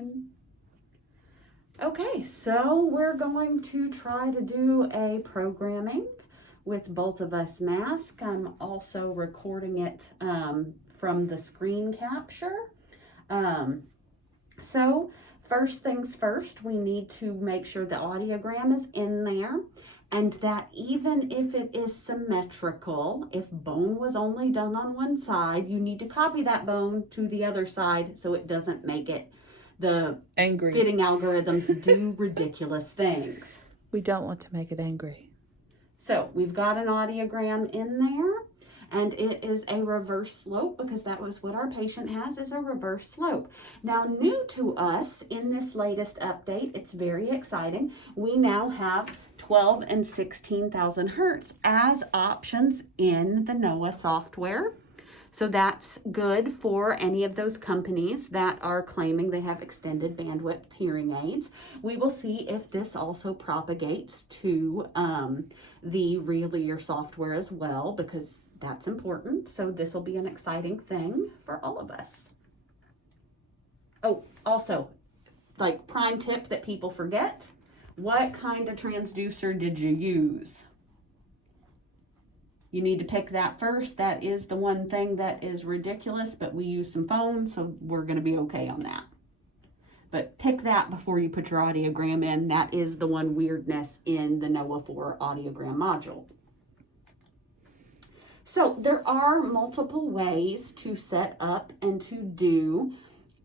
on. Okay, so we're going to try to do a programming with both of us mask. I'm also recording it from the screen capture. So first things first, we need to make sure the audiogram is in there, and that even if it is symmetrical, if bone was only done on one side, you need to copy that bone to the other side so it doesn't make it the angry. Fitting algorithms do ridiculous things. We don't want to make it angry. So we've got an audiogram in there, and it is a reverse slope because that was what our patient has, is a reverse slope. Now, new to us in this latest update, it's very exciting. We now have 12 and 16,000 hertz as options in the NOAA software. So that's good for any of those companies that are claiming they have extended bandwidth hearing aids. We will see if this also propagates to the real ear software as well, because that's important. So this will be an exciting thing for all of us. Oh, also, like prime tip that people forget, what kind of transducer did you use? You need to pick that first. That is the one thing that is ridiculous, but we use some phones, so we're going to be okay on that. But pick that before you put your audiogram in. That is the one weirdness in the NOAA 4 audiogram module. So there are multiple ways to set up and to do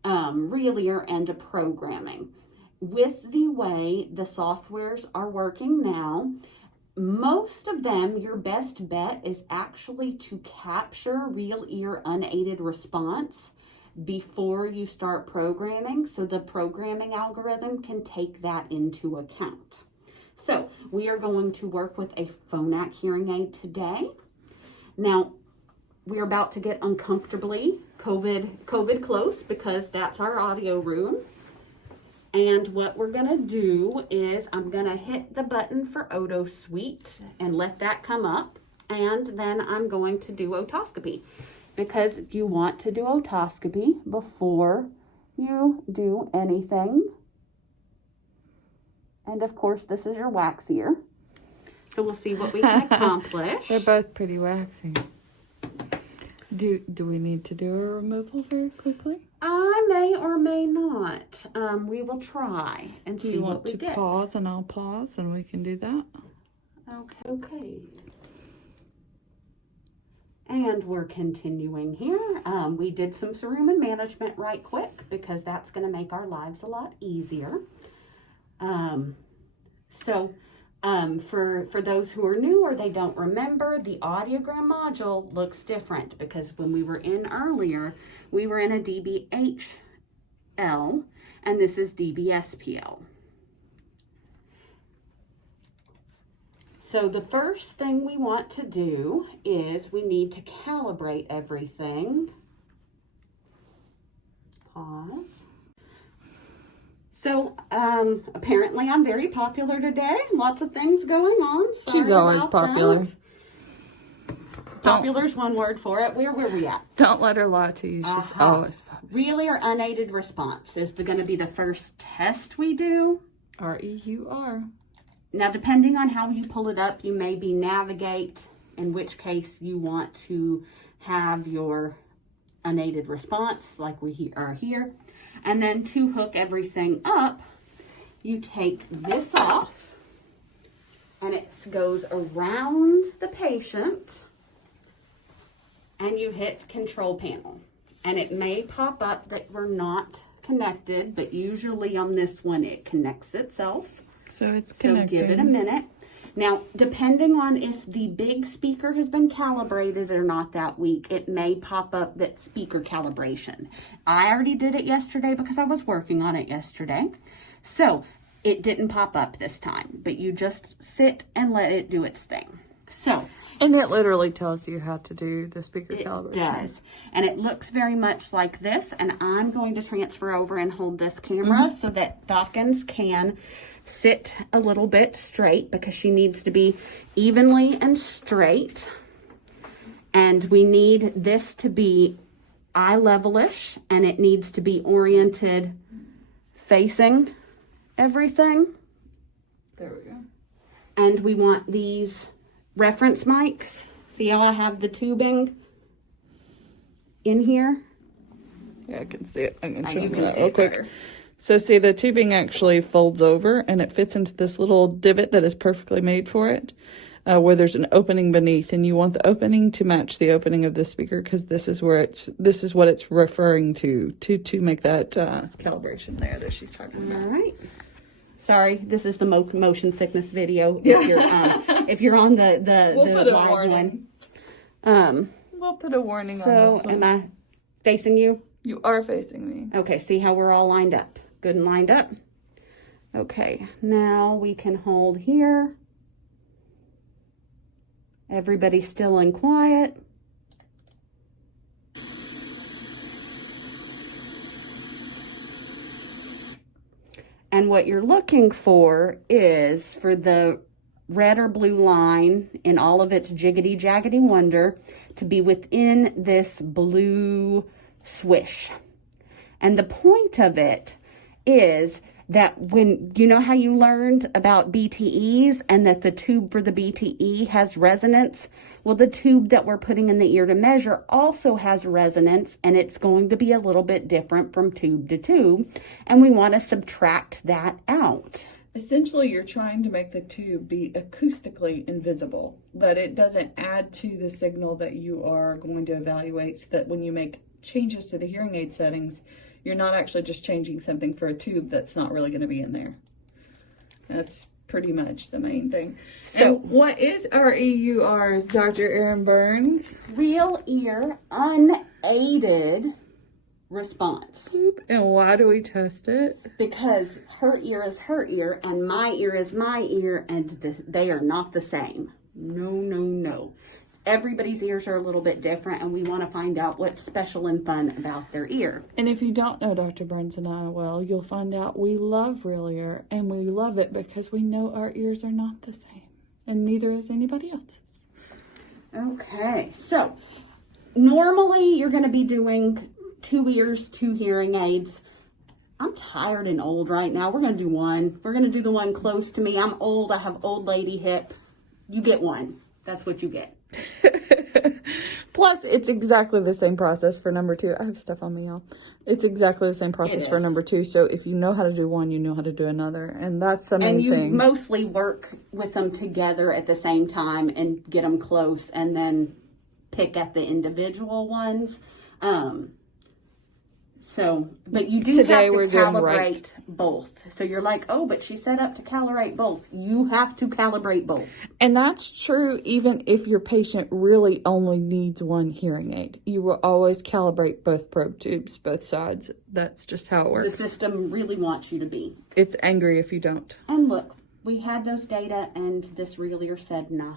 real ear and programming. With the way the softwares are working now, most of them, your best bet is actually to capture real ear unaided response before you start programming, so the programming algorithm can take that into account. So we are going to work with a Phonak hearing aid today. Now, we're about to get uncomfortably COVID close because that's our audio room. And what we're gonna do is I'm gonna hit the button for Oto Suite and let that come up. And then I'm going to do otoscopy, because you want to do otoscopy before you do anything. And of course, this is your wax ear. So we'll see what we can accomplish. They're both pretty waxy. Do we need to do a removal very quickly? I may or may not. We will try and see what we get. Do you want to pause and I'll pause and we can do that? Okay. And we're continuing here. We did some cerumen management right quick because that's going to make our lives a lot easier. For those who are new or they don't remember, the audiogram module looks different because when we were in earlier, we were in a DBHL and this is DBSPL. So the first thing we want to do is we need to calibrate everything. Pause. So, apparently I'm very popular today. Lots of things going on. Sorry. She's always popular. Popular's one word for it. Where were we at? Don't let her lie to you. She's always popular. Real or unaided response is going to be the first test we do. REUR. Now, depending on how you pull it up, you maybe navigate, in which case you want to have your unaided response like we are here. And then to hook everything up, you take this off and it goes around the patient and you hit control panel. And it may pop up that we're not connected, but usually on this one it connects itself. So it's connecting. So give it a minute. Now, depending on if the big speaker has been calibrated or not that week, it may pop up that speaker calibration. I already did it yesterday because I was working on it yesterday. So it didn't pop up this time, but you just sit and let it do its thing. So. And it literally tells you how to do the speaker calibration. It does. And it looks very much like this. And I'm going to transfer over and hold this camera so that Dawkins can sit a little bit straight because she needs to be evenly and straight. And we need this to be eye levelish and it needs to be oriented facing everything. There we go. And we want these reference mics. See how I have the tubing in here? Yeah, I can see it. I can You show can that see real it quick. better. So see, the tubing actually folds over and it fits into this little divot that is perfectly made for it, where there's an opening beneath, and you want the opening to match the opening of the speaker, because this is what it's referring to make that calibration there that she's talking about. All right. Sorry, this is the motion sickness video. If you're on the We'll put a live warning. one. We'll put a warning on So this one. am I facing you? You are facing me. Okay, see how we're all lined up? Good and lined up? Okay, now we can hold here. Everybody still and quiet. And what you're looking for is for the red or blue line in all of its jiggity jaggedy wonder to be within this blue swish. And the point of it is that when, you know how you learned about BTEs and that the tube for the BTE has resonance? Well, the tube that we're putting in the ear to measure also has resonance, and it's going to be a little bit different from tube to tube, and we want to subtract that out. Essentially, you're trying to make the tube be acoustically invisible, but it doesn't add to the signal that you are going to evaluate, so that when you make changes to the hearing aid settings, you're not actually just changing something for a tube that's not really going to be in there. That's pretty much the main thing. So, and what is REUR's, Dr. Erin Burns? Real ear unaided response. And why do we test it? Because her ear is her ear and my ear is my ear, and they are not the same. No, no, no. Everybody's ears are a little bit different, and we want to find out what's special and fun about their ear. And if you don't know Dr. Burns and I well, you'll find out we love Real Ear, and we love it because we know our ears are not the same, and neither is anybody else's. Okay, so normally you're going to be doing 2 ears, 2 hearing aids. I'm tired and old right now. We're going to do one. We're going to do the one close to me. I'm old. I have old lady hip. You get one. That's what you get. Plus, it's exactly the same process for number 2. I have stuff on me, y'all. It's exactly the same process for number 2. So if you know how to do one, you know how to do another. And that's the main thing. And you mostly work with them together at the same time and get them close and then pick at the individual ones. But you do Today have to we're doing calibrate right. both. So you're like, oh, but she set up to calibrate both. You have to calibrate both. And that's true even if your patient really only needs one hearing aid. You will always calibrate both probe tubes, both sides. That's just how it works. The system really wants you to be. It's angry if you don't. And look, we had those data and this real ear said nah.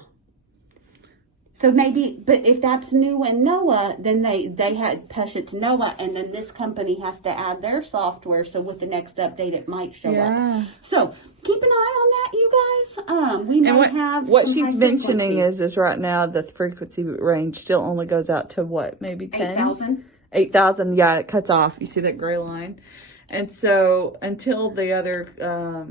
So maybe, but if that's new in NOAA, then they had push it to NOAA, and then this company has to add their software. So with the next update, it might show up. So keep an eye on that, you guys. We might have what some she's high mentioning frequency. is right now the frequency range still only goes out to what, maybe 10? 8,000. 8,000. Yeah, it cuts off. You see that gray line, and so until the other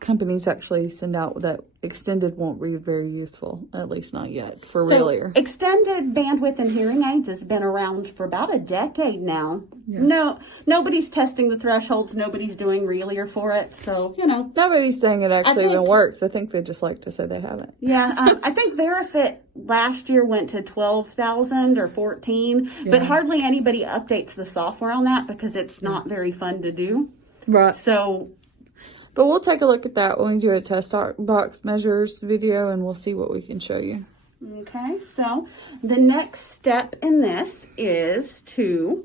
companies actually send out that extended won't be very useful, at least not yet for Real Ear. Extended bandwidth in hearing aids has been around for about a decade now. Yeah. No, nobody's testing the thresholds. Nobody's doing Real Ear for it. So, you know. Nobody's saying it actually even works. I think they just like to say they haven't. Yeah, I think Verifit last year went to 12,000 or 14, but hardly anybody updates the software on that because it's not very fun to do. Right. So, but we'll take a look at that when we do a test box measures video, and we'll see what we can show you. okay, so the next step in this is to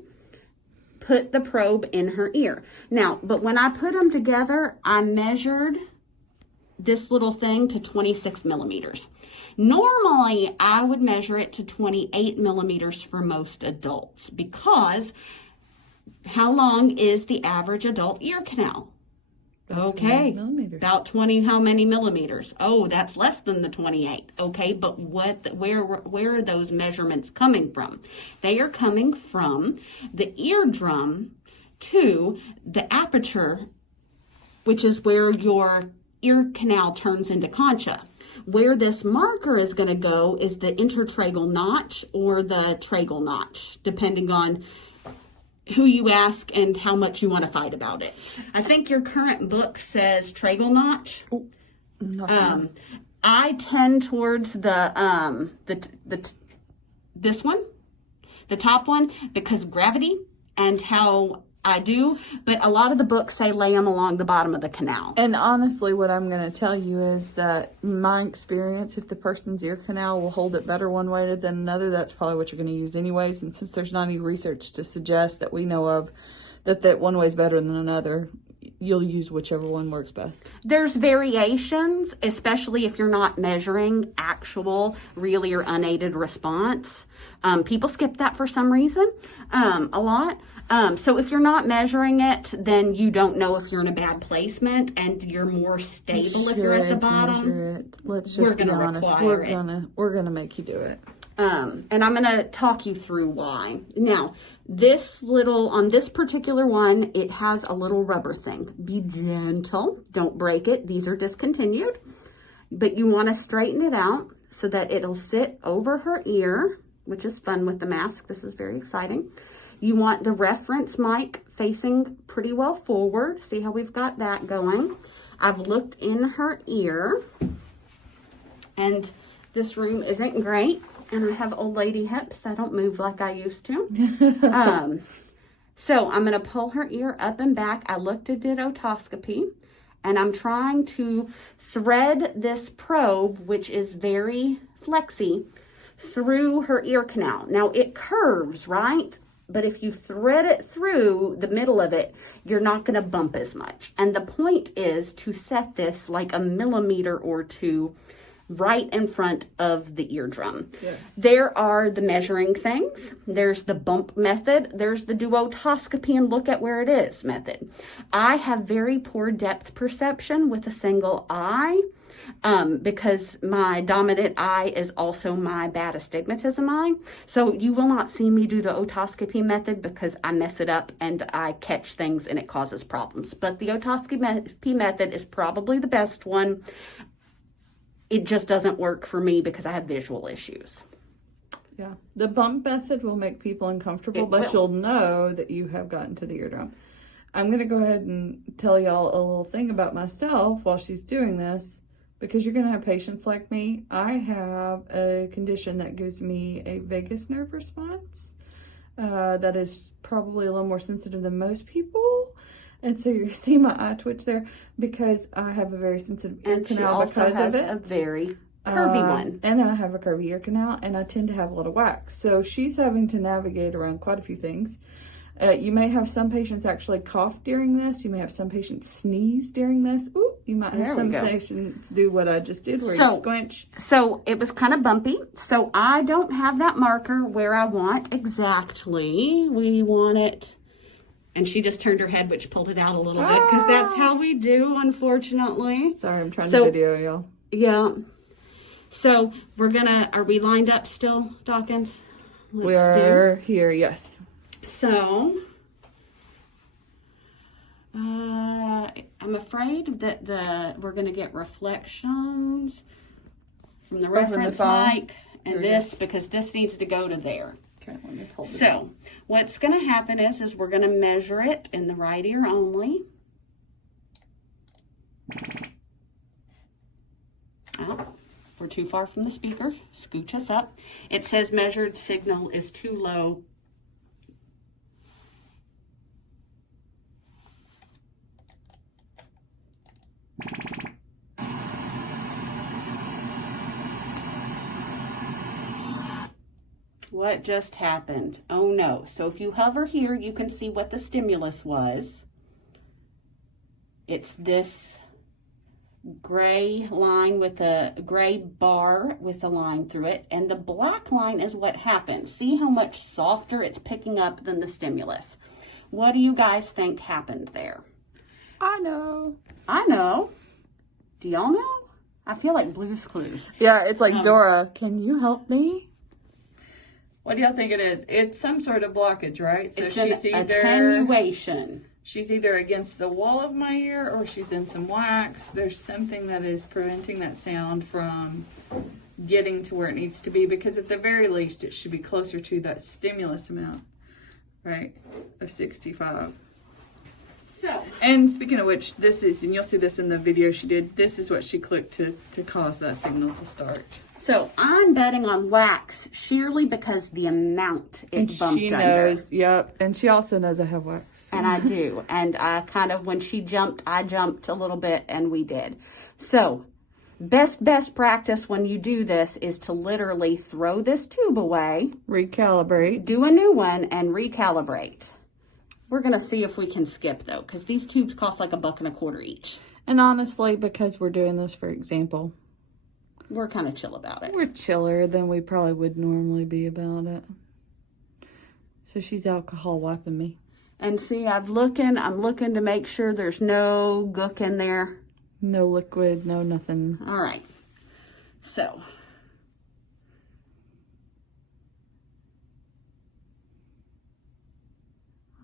put the probe in her ear. Now, but when I put them together, I measured this little thing to 26 millimeters. Normally, I would measure it to 28 millimeters for most adults because how long is the average adult ear canal? Okay, about 20 how many millimeters? Oh, that's less than the 28. Okay, but where are those measurements coming from? They are coming from the eardrum to the aperture, which is where your ear canal turns into concha. Where this marker is going to go is the intertragal notch or the tragal notch, depending on who you ask and how much you want to fight about it. I think your current book says tragal notch. I tend towards this one, the top one, because gravity and how I do, but a lot of the books say lay them along the bottom of the canal. And honestly, what I'm going to tell you is that my experience, if the person's ear canal will hold it better one way than another, that's probably what you're going to use anyways. And since there's not any research to suggest that we know of that one way is better than another, you'll use whichever one works best. There's variations, especially if you're not measuring actual really or unaided response. People skip that for some reason, a lot. So if you're not measuring it, then you don't know if you're in a bad placement, and you're more stable if you're at the bottom. Measure it. Let's just be honest. We're gonna make you do it. And I'm gonna talk you through why. Now, on this particular one, it has a little rubber thing. Be gentle, don't break it. These are discontinued, but you want to straighten it out so that it'll sit over her ear, which is fun with the mask. This is very exciting. You want the reference mic facing pretty well forward. See how we've got that going. I've looked in her ear, and this room isn't great, and I have old lady hips. I don't move like I used to. So I'm going to pull her ear up and back. I looked and did otoscopy, and I'm trying to thread this probe, which is very flexy, through her ear canal. Now it curves, right? But if you thread it through the middle of it, you're not going to bump as much. And the point is to set this like a millimeter or two right in front of the eardrum. Yes. There are the measuring things. There's the bump method. There's the do otoscopy and look at where it is method. I have very poor depth perception with a single eye. Because my dominant eye is also my bad astigmatism eye. So you will not see me do the otoscopy method because I mess it up and I catch things and it causes problems. But the otoscopy method is probably the best one. It just doesn't work for me because I have visual issues. Yeah. The bump method will make people uncomfortable, but you'll know that you have gotten to the eardrum. I'm going to go ahead and tell y'all a little thing about myself while she's doing this. Because you're going to have patients like me. I have a condition that gives me a vagus nerve response that is probably a little more sensitive than most people. And so you see my eye twitch there because I have a very sensitive ear canal because of it. A very curvy one. And then I have a curvy ear canal, and I tend to have a lot of wax. So she's having to navigate around quite a few things. You may have some patients actually cough during this. You may have some patients sneeze during this. Ooh, you might have some patients do what I just did where you squinch. So it was kind of bumpy. So I don't have that marker where I want exactly. We want it. And she just turned her head, which pulled it out a little bit because that's how we do, unfortunately. Sorry, I'm trying to video y'all. Yeah. So are we lined up still, Dawkins? We are here, yes. So, I'm afraid that we're going to get reflections from the reference mic and this because this needs to go to there. Okay, let me pull it. So, what's going to happen is we're going to measure it in the right ear only. Oh, we're too far from the speaker. Scooch us up. It says measured signal is too low. What just happened? Oh no. So if you hover here, you can see what the stimulus was. It's this gray line with a gray bar with a line through it. And the black line is what happened. See how much softer it's picking up than the stimulus. What do you guys think happened there? I know. Do y'all know? I feel like Blue's Clues. Yeah, it's like, Dora, can you help me? What do y'all think it is? It's some sort of blockage, right? So It's she's an either attenuation. she's either against the wall of my ear or she's in some wax. There's something that is preventing that sound from getting to where it needs to be, because at the very least it should be closer to that stimulus amount, right, of 65. So, and speaking of which, this is, and you'll see this in the video she did, this is what she clicked to cause that signal to start. So I'm betting on wax sheerly because the amount it bumped she under. knows, yep, and she also knows I have wax. And I do. And I kind of, when she jumped, I jumped a little bit, and we did. So, best practice when you do this is to literally throw this tube away. Recalibrate. Do a new one and recalibrate. We're going to see if we can skip, though, because these tubes cost like $1.25 each. And honestly, because we're doing this for example, we're kind of chill about it. We're chiller than we probably would normally be about it. So she's alcohol wiping me. And see, I'm looking to make sure there's no gook in there. No liquid, no nothing. All right. So.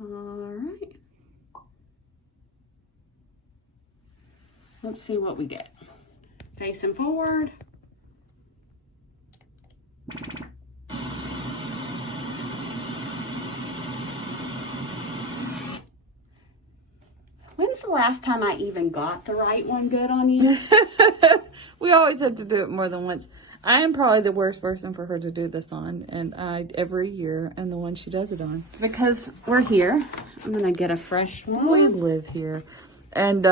All right. Let's see what we get. Facing forward. When's the last time I even got the right one good on you? We always have to do it more than once. I am probably the worst person for her to do this on, and I, every year, am the one she does it on. Because we're here. I'm going to get a fresh one. We live here. And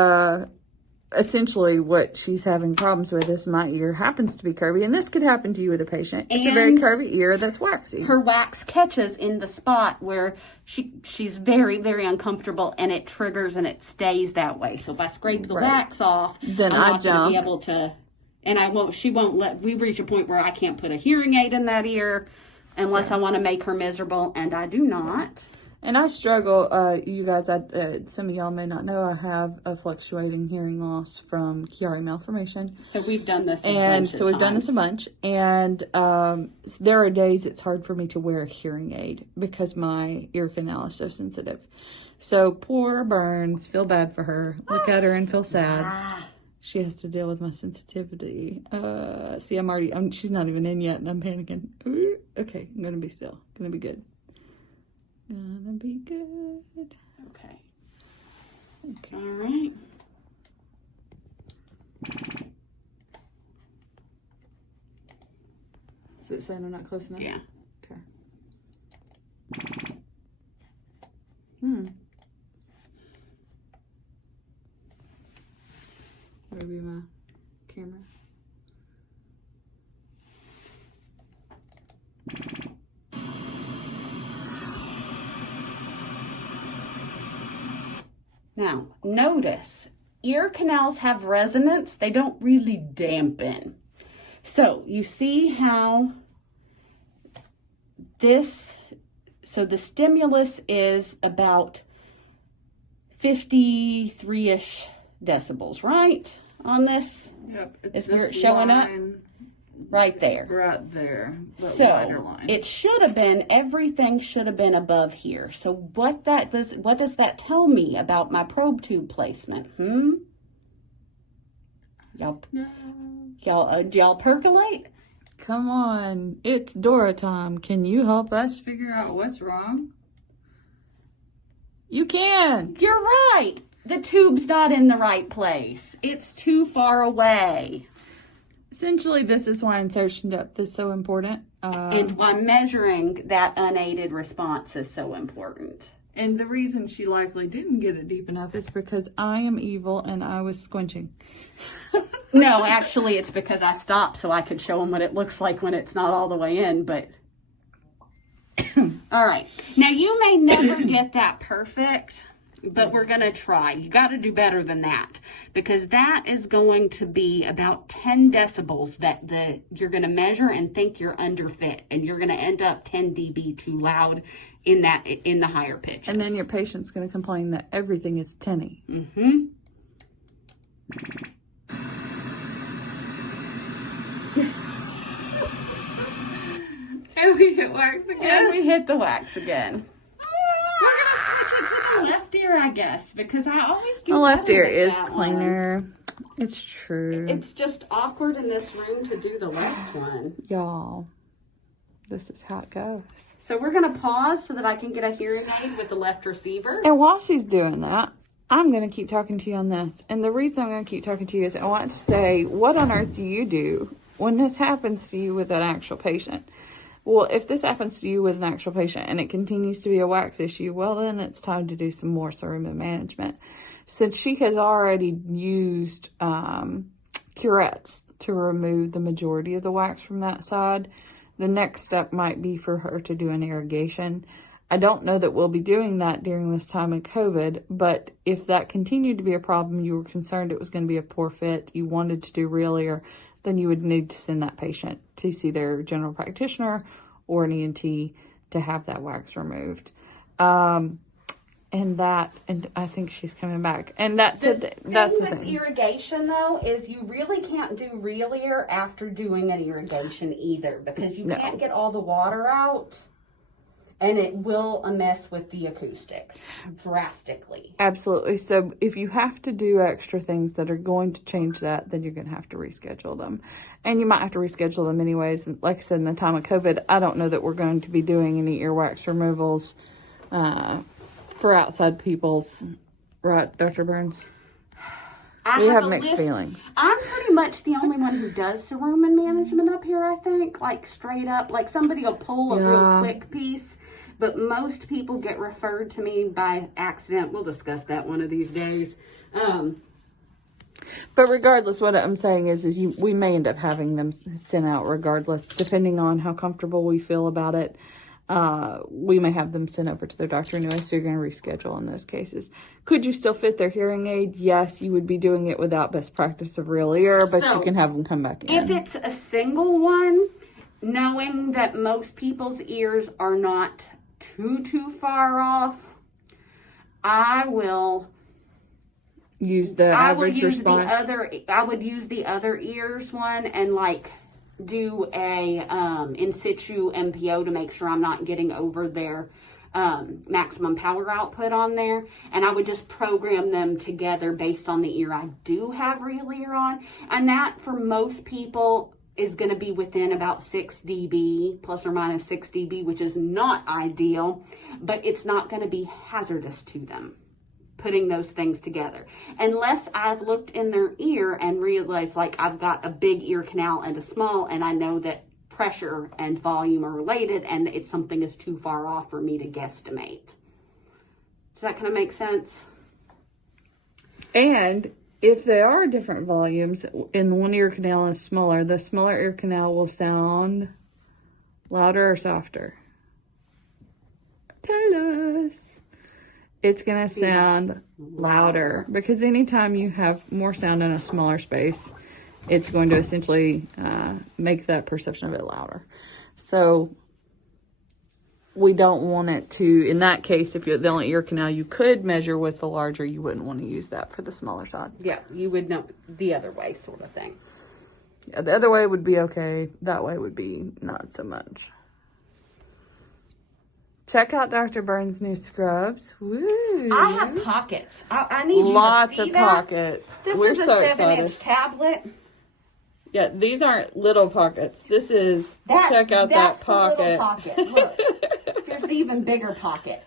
essentially what she's having problems with is my ear happens to be curvy, and this could happen to you with a patient. It's a very curvy ear that's waxy. Her wax catches in the spot where she's very, very uncomfortable, and it triggers and it stays that way. So if I scrape the wax off, then I'm not going to jump. be able to, and she won't let, we reach a point where I can't put a hearing aid in that ear unless I want to make her miserable, and I do not. And I struggle, you guys, some of y'all may not know, I have a fluctuating hearing loss from Chiari malformation. So we've done this we've done this a bunch. And there are days it's hard for me to wear a hearing aid because my ear canal is so sensitive. So poor Burns, feel bad for her. Look at her and feel sad. She has to deal with my sensitivity. See, she's not even in yet and I'm panicking. Okay, I'm going to be still. Going to be good. Gonna be good. Okay. All right. Is it saying I'm not close enough? Yeah. Okay. Maybe my camera. Now, notice, ear canals have resonance. They don't really dampen. So, you see how so the stimulus is about 53-ish decibels, right? On this? Yep. Is where it's showing up? Right there. Right there. So it should have been, everything should have been above here. So what does that tell me about my probe tube placement? Y'all percolate? Come on, it's Dora time. Can you help us figure out what's wrong? You can. You're right. The tube's not in the right place. It's too far away. Essentially, this is why insertion depth is so important. And why measuring that unaided response is so important. And the reason she likely didn't get it deep enough is because I am evil and I was squinching. No, actually, it's because I stopped so I could show them what it looks like when it's not all the way in, but... All right. Now, you may never get that perfect, but we're going to try. You got to do better than that, because that is going to be about 10 decibels that you're going to measure and think you're underfit, and you're going to end up 10 dB too loud in the higher pitches. And then your patient's going to complain that everything is tinny. Mm-hmm. And we hit wax again. And we hit the wax again. We're going to switch it to the left ear, I guess, because I always do The left better ear with is that cleaner. one. It's true. It's just awkward in this room to do the left one. Y'all, this is how it goes. So we're going to pause so that I can get a hearing aid with the left receiver. And while she's doing that, I'm going to keep talking to you on this. And the reason I'm going to keep talking to you is I want to say, what on earth do you do when this happens to you with an actual patient? Well, if this happens to you with an actual patient and it continues to be a wax issue, well, then it's time to do some more cerebral management. Since she has already used curettes to remove the majority of the wax from that side, the next step might be for her to do an irrigation. I don't know that we'll be doing that during this time of COVID, but if that continued to be a problem, you were concerned it was going to be a poor fit, you wanted to do real ear, then you would need to send that patient to see their general practitioner or an ENT to have that wax removed. And I think she's coming back. And that's the thing. Irrigation, though, is you really can't do real ear after doing an irrigation either, because you can't get all the water out. And it will mess with the acoustics drastically. Absolutely. So if you have to do extra things that are going to change that, then you're going to have to reschedule them. And you might have to reschedule them anyways. And like I said, in the time of COVID, I don't know that we're going to be doing any earwax removals for outside people's. Right, Dr. Burns? We have mixed feelings. I'm pretty much the only one who does cerumen management up here, I think. Like, straight up. Like, somebody will pull a real quick piece. But most people get referred to me by accident. We'll discuss that one of these days. But regardless, what I'm saying is we may end up having them sent out regardless, depending on how comfortable we feel about it. We may have them sent over to their doctor anyway, so you're going to reschedule in those cases. Could you still fit their hearing aid? Yes, you would be doing it without best practice of real ear, but you can have them come back in. If it's a single one, knowing that most people's ears are not too far off, I will use the average response. I would use the other ears one and like do a in situ MPO to make sure I'm not getting over their maximum power output on there, and I would just program them together based on the ear I do have real ear on, and that for most people is going to be within about 6 dB, plus or minus 6 dB, which is not ideal, but it's not going to be hazardous to them putting those things together. Unless I've looked in their ear and realized like I've got a big ear canal and a small, and I know that pressure and volume are related and it's something is too far off for me to guesstimate. Does that kind of make sense? And if they are different volumes, and one ear canal is smaller, the smaller ear canal will sound louder or softer. Tell us. It's going to sound louder, because anytime you have more sound in a smaller space, it's going to essentially make that perception of it louder. So we don't want it to, in that case, if you're the only ear canal you could measure was the larger, you wouldn't want to use that for the smaller side. Yeah, you would know the other way sort of thing. Yeah, the other way would be okay. That way would be not so much. Check out Dr. Burns' new scrubs. Woo! I have pockets. I need you Lots to see of that. pockets. We're so excited. 7-inch tablet. Yeah, these aren't little pockets. This is, check out that pocket. Little pocket. Look, here's the even bigger pocket.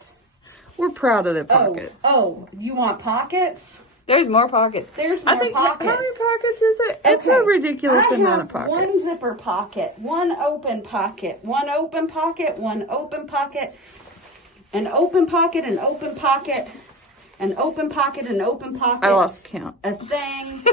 We're proud of the pockets. Oh, you want pockets? There's more pockets. There's more pockets. How many pockets is it? It's a ridiculous amount of pockets. One zipper pocket, one open pocket, one open pocket, one open pocket, an open pocket, an open pocket, an open pocket, an open pocket. I lost count. A thing,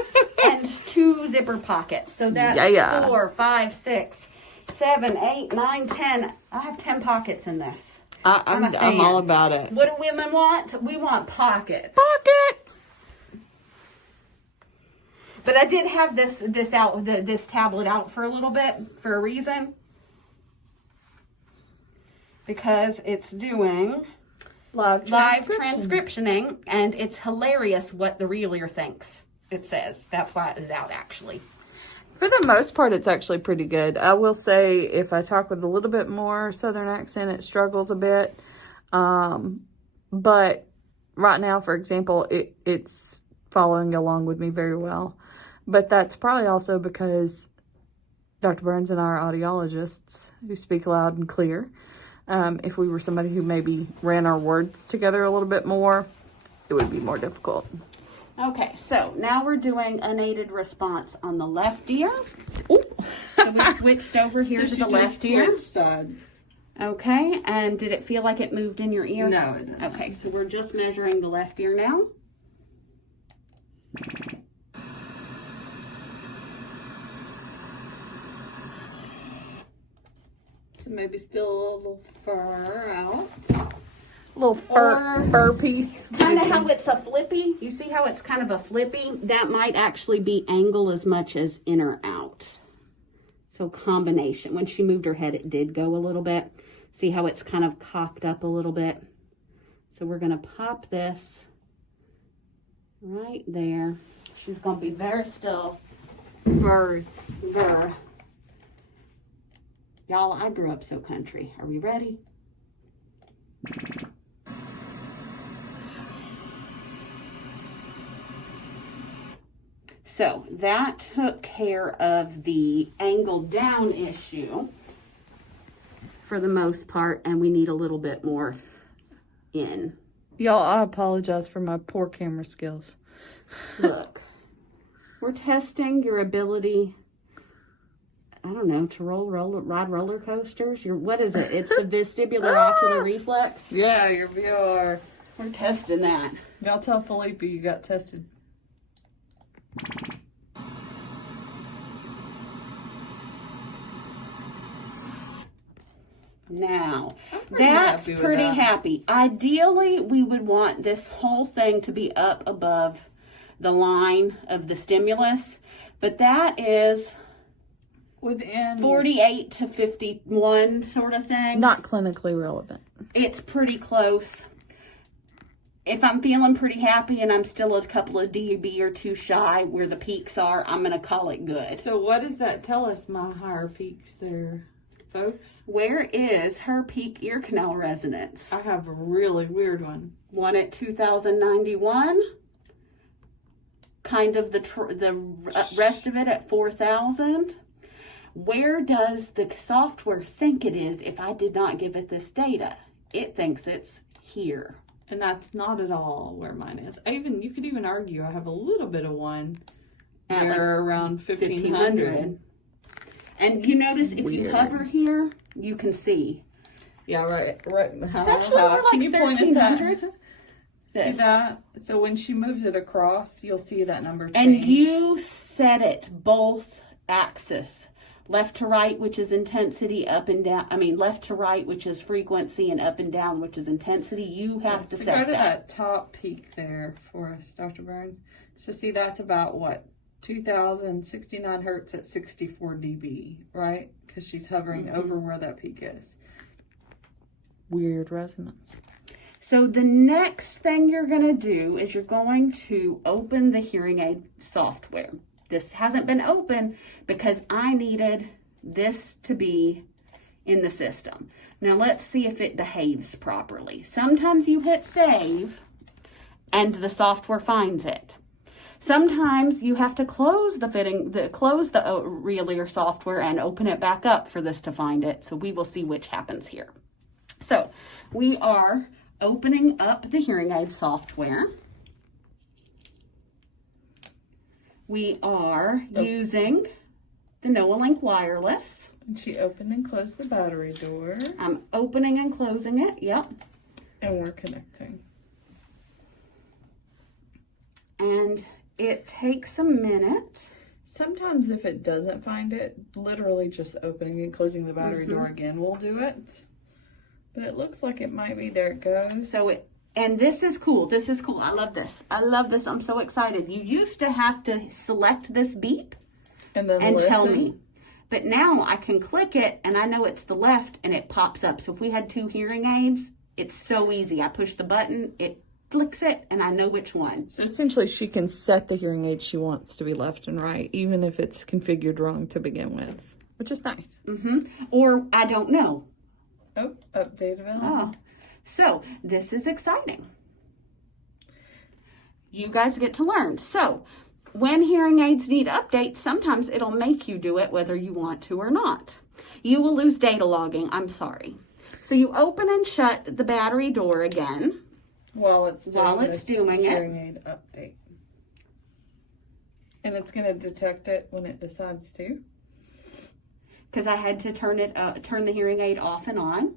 and 2 zipper pockets. So that's 4, 5, 6, 7, 8, 9, 10. I have 10 pockets in this. I'm all about it. What do women want? We want pockets. Pockets! But I did have this tablet out for a little bit for a reason. Because it's doing live transcriptioning, and it's hilarious what the real ear thinks. It says that's why it is out, actually. For the most part, it's actually pretty good. I will say if I talk with a little bit more Southern accent, it struggles a bit. But right now, for example, it's following along with me very well. But that's probably also because Dr. Burns and I are audiologists who speak loud and clear. If we were somebody who maybe ran our words together a little bit more, it would be more difficult. Okay, so now we're doing unaided response on the left ear. Ooh. So we switched over here to the left ear. Sides. Okay, and did it feel like it moved in your ear? No, it didn't. Okay, so we're just measuring the left ear now. So maybe still a little fur out. Little fur piece. Kind of how it's a flippy. You see how it's kind of a flippy? That might actually be angle as much as in or out. So combination. When she moved her head, it did go a little bit. See how it's kind of cocked up a little bit? So we're going to pop this right there. She's going to be very still. Ver. Y'all, I grew up so country. Are we ready? So that took care of the angle down issue for the most part, and we need a little bit more in. Y'all, I apologize for my poor camera skills. Look, we're testing your ability, I don't know, to ride roller coasters. What is it? It's the vestibular ocular reflex. Yeah, your VR. We're testing that. Y'all tell Felipe you got tested. Now, that's pretty happy. Ideally, we would want this whole thing to be up above the line of the stimulus, but that is within 48 to 51 sort of thing. Not clinically relevant. It's pretty close. If I'm feeling pretty happy and I'm still a couple of dB or two shy where the peaks are, I'm going to call it good. So what does that tell us, my higher peaks there, folks? Where is her peak ear canal resonance? I have a really weird one. One at 2091. Kind of the rest of it at 4,000. Where does the software think it is if I did not give it this data? It thinks it's here. And that's not at all where mine is. You could even argue I have a little bit of one at like around 1,500. And you notice if you hover here, you can see. Yeah, right. It's actually more like 1,300. See that? So when she moves it across, you'll see that number change. And you set it both axis. Left to right, which is intensity, up and down. I mean, left to right, which is frequency, and up and down, which is intensity. You have to set that. So go to that top peak there for us, Dr. Burns. So see, that's about what? 2,069 hertz at 64 dB, right? Because she's hovering over where that peak is. Weird resonance. So the next thing you're going to do is you're going to open the hearing aid software. This hasn't been open because I needed this to be in the system. Now let's see if it behaves properly. Sometimes you hit save and the software finds it. Sometimes you have to close the real ear software and open it back up for this to find it. So we will see which happens here. So we are opening up the hearing aid software. We are using the NoaLink wireless. And she opened and closed the battery door. I'm opening and closing it, yep. And we're connecting. And it takes a minute. Sometimes if it doesn't find it, literally just opening and closing the battery door again will do it. But it looks like it might be. There it goes. And this is cool. This is cool. I love this. I love this. I'm so excited. You used to have to select this beep and then tell me. But now I can click it and I know it's the left and it pops up. So if we had two hearing aids, it's so easy. I push the button, it flicks it and I know which one. So essentially she can set the hearing aid she wants to be left and right, even if it's configured wrong to begin with, which is nice. Or I don't know. Oh, update available. So this is exciting. You guys get to learn. So when hearing aids need updates, sometimes it'll make you do it whether you want to or not. You will lose data logging. I'm sorry. So you open and shut the battery door again. While it's doing it. Hearing aid update. And it's going to detect it when it decides to. Because I had to turn the hearing aid off and on.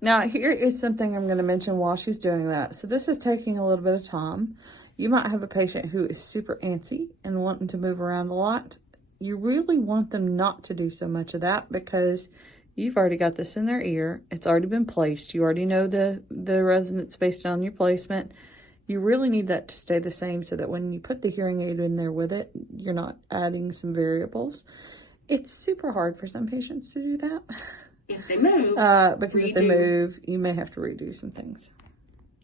Now, here is something I'm going to mention while she's doing that. So this is taking a little bit of time. You might have a patient who is super antsy and wanting to move around a lot. You really want them not to do so much of that because you've already got this in their ear. It's already been placed. You already know the resonance based on your placement. You really need that to stay the same so that when you put the hearing aid in there with it, you're not adding some variables. It's super hard for some patients to do that. If they move. Because if they move, you may have to redo some things.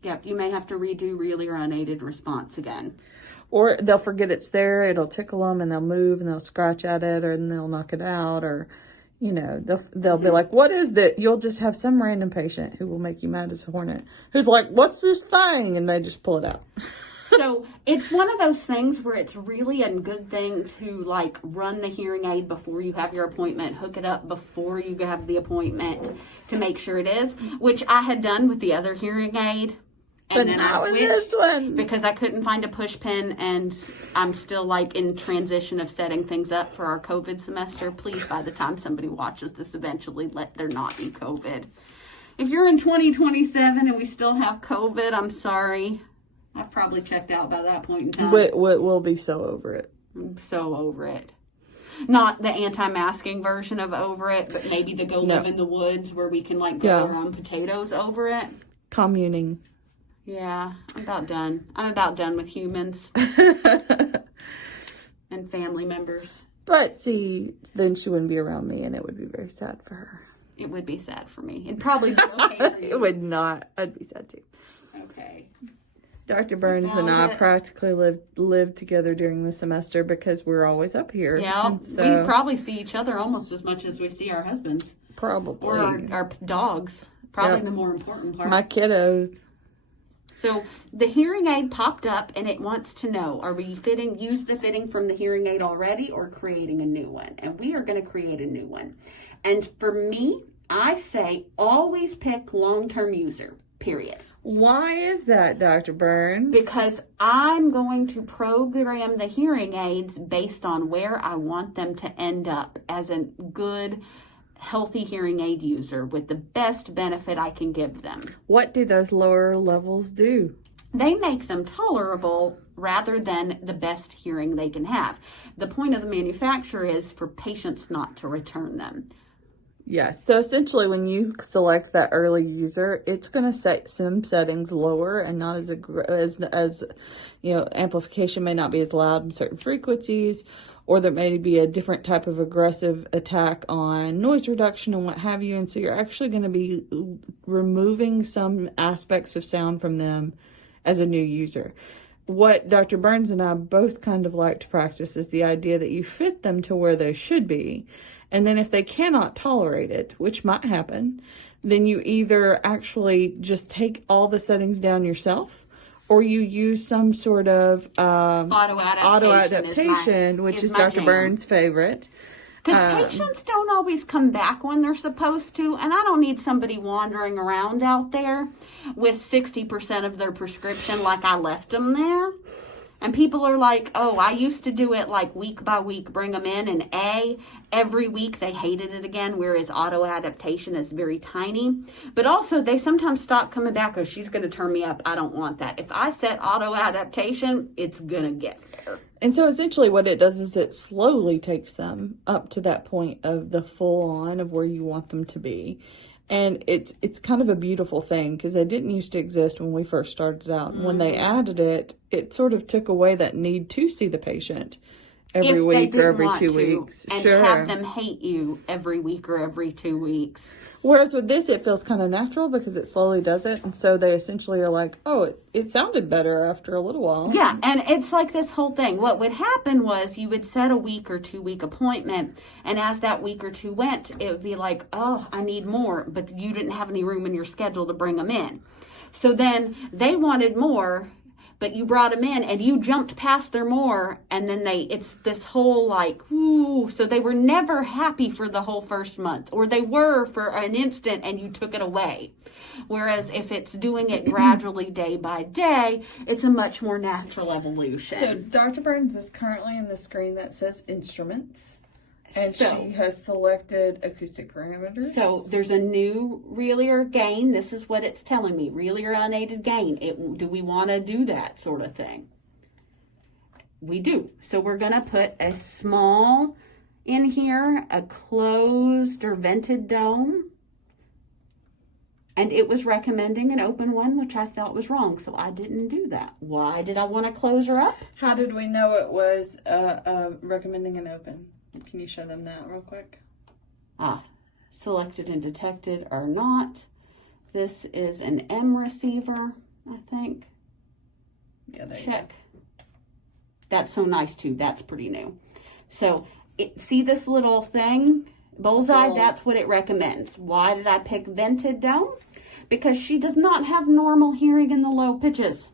Yep, you may have to redo really or unaided response again. Or they'll forget it's there, it'll tickle them, and they'll move, and they'll scratch at it, or and they'll knock it out, or, you know, they'll be like, what is that? You'll just have some random patient who will make you mad as a hornet, who's like, what's this thing? And they just pull it out. So it's one of those things where it's really a good thing to like run the hearing aid before you have your appointment, hook it up before you have the appointment to make sure it is, which I had done with the other hearing aid. And then I switched because I couldn't find a push pin, and I'm still like in transition of setting things up for our COVID semester. Please, by the time somebody watches this eventually, let there not be COVID. If you're in 2027 and we still have COVID, I'm sorry. I've probably checked out by that point in time. We'll be so over it. I'm so over it. Not the anti-masking version of over it, but maybe the live in the woods where we can like grow our own potatoes over it. Communing. Yeah, I'm about done. I'm about done with humans and family members. But see, then she wouldn't be around me, and it would be very sad for her. It would be sad for me. It'd probably be okay for you. It would not. I'd be sad too. Okay. Dr. Burns and I practically lived together during the semester because we're always up here. Yeah, so we probably see each other almost as much as we see our husbands. Probably. Or our dogs. Probably the more important part. My kiddos. So the hearing aid popped up and it wants to know, are we use the fitting from the hearing aid already or creating a new one? And we are going to create a new one. And for me, I say always pick long-term user, period. Why is that, Dr. Burns? Because I'm going to program the hearing aids based on where I want them to end up as a good, healthy hearing aid user with the best benefit I can give them. What do those lower levels do? They make them tolerable rather than the best hearing they can have. The point of the manufacturer is for patients not to return them. Yes. So essentially when you select that early user, it's going to set some settings lower and not as you know, amplification may not be as loud in certain frequencies, or there may be a different type of aggressive attack on noise reduction and what have you. And so you're actually going to be removing some aspects of sound from them as a new user. What Dr. Burns and I both kind of like to practice is the idea that you fit them to where they should be. And then if they cannot tolerate it, which might happen, then you either actually just take all the settings down yourself, or you use some sort of auto adaptation, which is Dr. Burns' favorite. Because patients don't always come back when they're supposed to, and I don't need somebody wandering around out there with 60% of their prescription like I left them there. And people are like, oh, I used to do it like week by week, bring them in, and every week they hated it again, whereas auto adaptation is very tiny. But also, they sometimes stop coming back, oh, she's going to turn me up. I don't want that. If I set auto adaptation, it's going to get there. And so essentially what it does is it slowly takes them up to that point of the full on of where you want them to be. And it's kind of a beautiful thing because it didn't used to exist when we first started out. And when they added it, it sort of took away that need to see the patient every if week they or every want 2 to, weeks. and Sure. have them hate you every week or every 2 weeks. Whereas with this, it feels kind of natural because it slowly does it. And so they essentially are like, oh, it sounded better after a little while. Yeah, and it's like this whole thing. What would happen was you would set a week or 2 week appointment, and as that week or two went, it would be like, oh, I need more, but you didn't have any room in your schedule to bring them in. So then they wanted more, but you brought them in and you jumped past their more, and then it's this whole like, ooh, so they were never happy for the whole first month, or they were for an instant and you took it away. Whereas if it's doing it gradually day by day, it's a much more natural evolution. So Dr. Burns is currently in the screen that says instruments. And she has selected acoustic parameters. So there's a new Realier gain. This is what it's telling me. Realier unaided gain. Do we want to do that sort of thing? We do. So we're going to put a small in here, a closed or vented dome. And it was recommending an open one, which I thought was wrong. So I didn't do that. Why did I want to close her up? How did we know it was recommending an open? Can you show them that real quick? Selected and detected or not. This is an M receiver, I think. Yeah, there Check. That's so nice too. That's pretty new. So see this little thing? Bullseye, that's what it recommends. Why did I pick vented dome? Because she does not have normal hearing in the low pitches.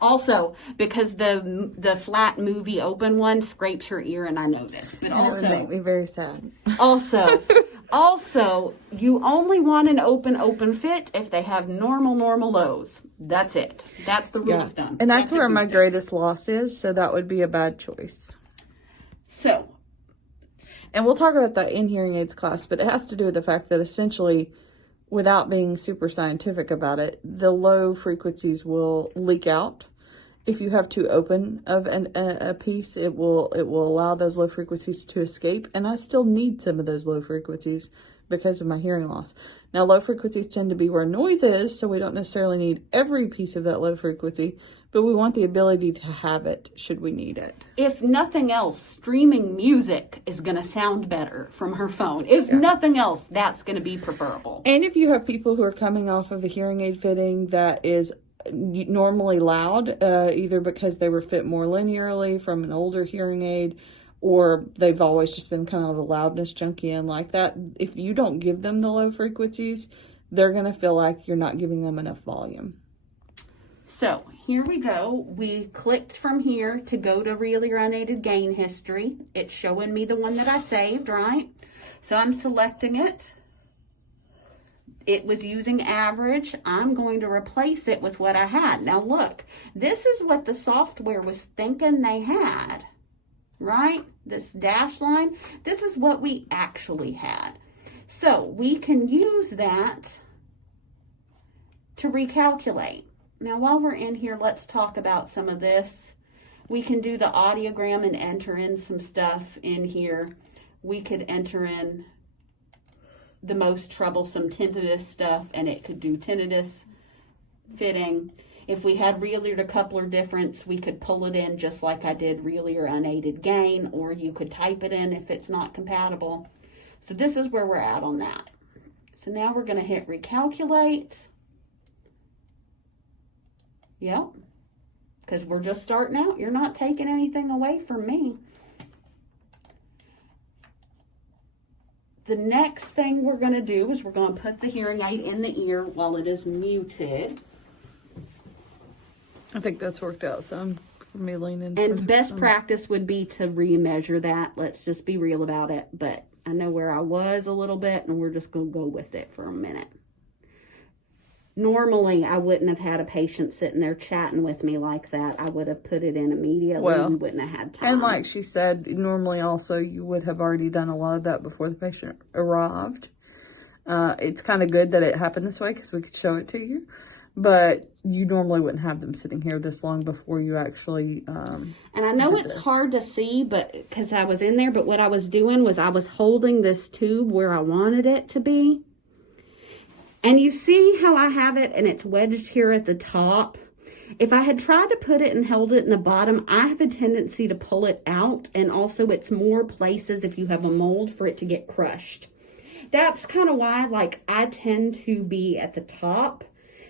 Also, because the flat movie open one scrapes her ear, and I know this. But also, it would make me very sad. Also, you only want an open fit if they have normal lows. That's it. That's the rule of thumb. And that's where my greatest loss is, so that would be a bad choice. So, and we'll talk about that in hearing aids class, but it has to do with the fact that essentially, without being super scientific about it, the low frequencies will leak out. If you have too open of a piece, it will allow those low frequencies to escape. And I still need some of those low frequencies because of my hearing loss. Now, low frequencies tend to be where noise is, so we don't necessarily need every piece of that low frequency, but we want the ability to have it should we need it. If nothing else, streaming music is going to sound better from her phone. If nothing else, that's going to be preferable. And if you have people who are coming off of a hearing aid fitting that is normally loud, either because they were fit more linearly from an older hearing aid, or they've always just been kind of a loudness junkie and like that, if you don't give them the low frequencies, they're going to feel like you're not giving them enough volume. So here we go. We clicked from here to go to Realier unaided gain history. It's showing me the one that I saved, right? So I'm selecting it. It was using average. I'm going to replace it with what I had. Now look, this is what the software was thinking they had, right? This dash line, this is what we actually had. So we can use that to recalculate. Now while we're in here, let's talk about some of this. We can do the audiogram and enter in some stuff in here. We could enter in the most troublesome tinnitus stuff, and it could do tinnitus fitting. If we had Realier to coupler difference, we could pull it in just like I did Realier unaided gain, or you could type it in if it's not compatible. So this is where we're at on that. So now we're going to hit recalculate. Yep, because we're just starting out. You're not taking anything away from me. The next thing we're going to do is we're going to put the hearing aid in the ear while it is muted. I think that's worked out some for me leaning. And best practice would be to remeasure that. Let's just be real about it. But I know where I was a little bit, and we're just going to go with it for a minute. Normally, I wouldn't have had a patient sitting there chatting with me like that. I would have put it in immediately. Well, we wouldn't have had time. And like she said, normally also you would have already done a lot of that before the patient arrived. It's kind of good that it happened this way because we could show it to you. But you normally wouldn't have them sitting here this long before you actually and I know it's hard to see, but because I was in there, but what I was doing was I was holding this tube where I wanted it to be. And you see how I have it and it's wedged here at the top, If I had tried to put it and held it in the bottom, I have a tendency to pull it out, and also it's more places if you have a mold for it to get crushed. That's kind of why, like, I tend to be at the top,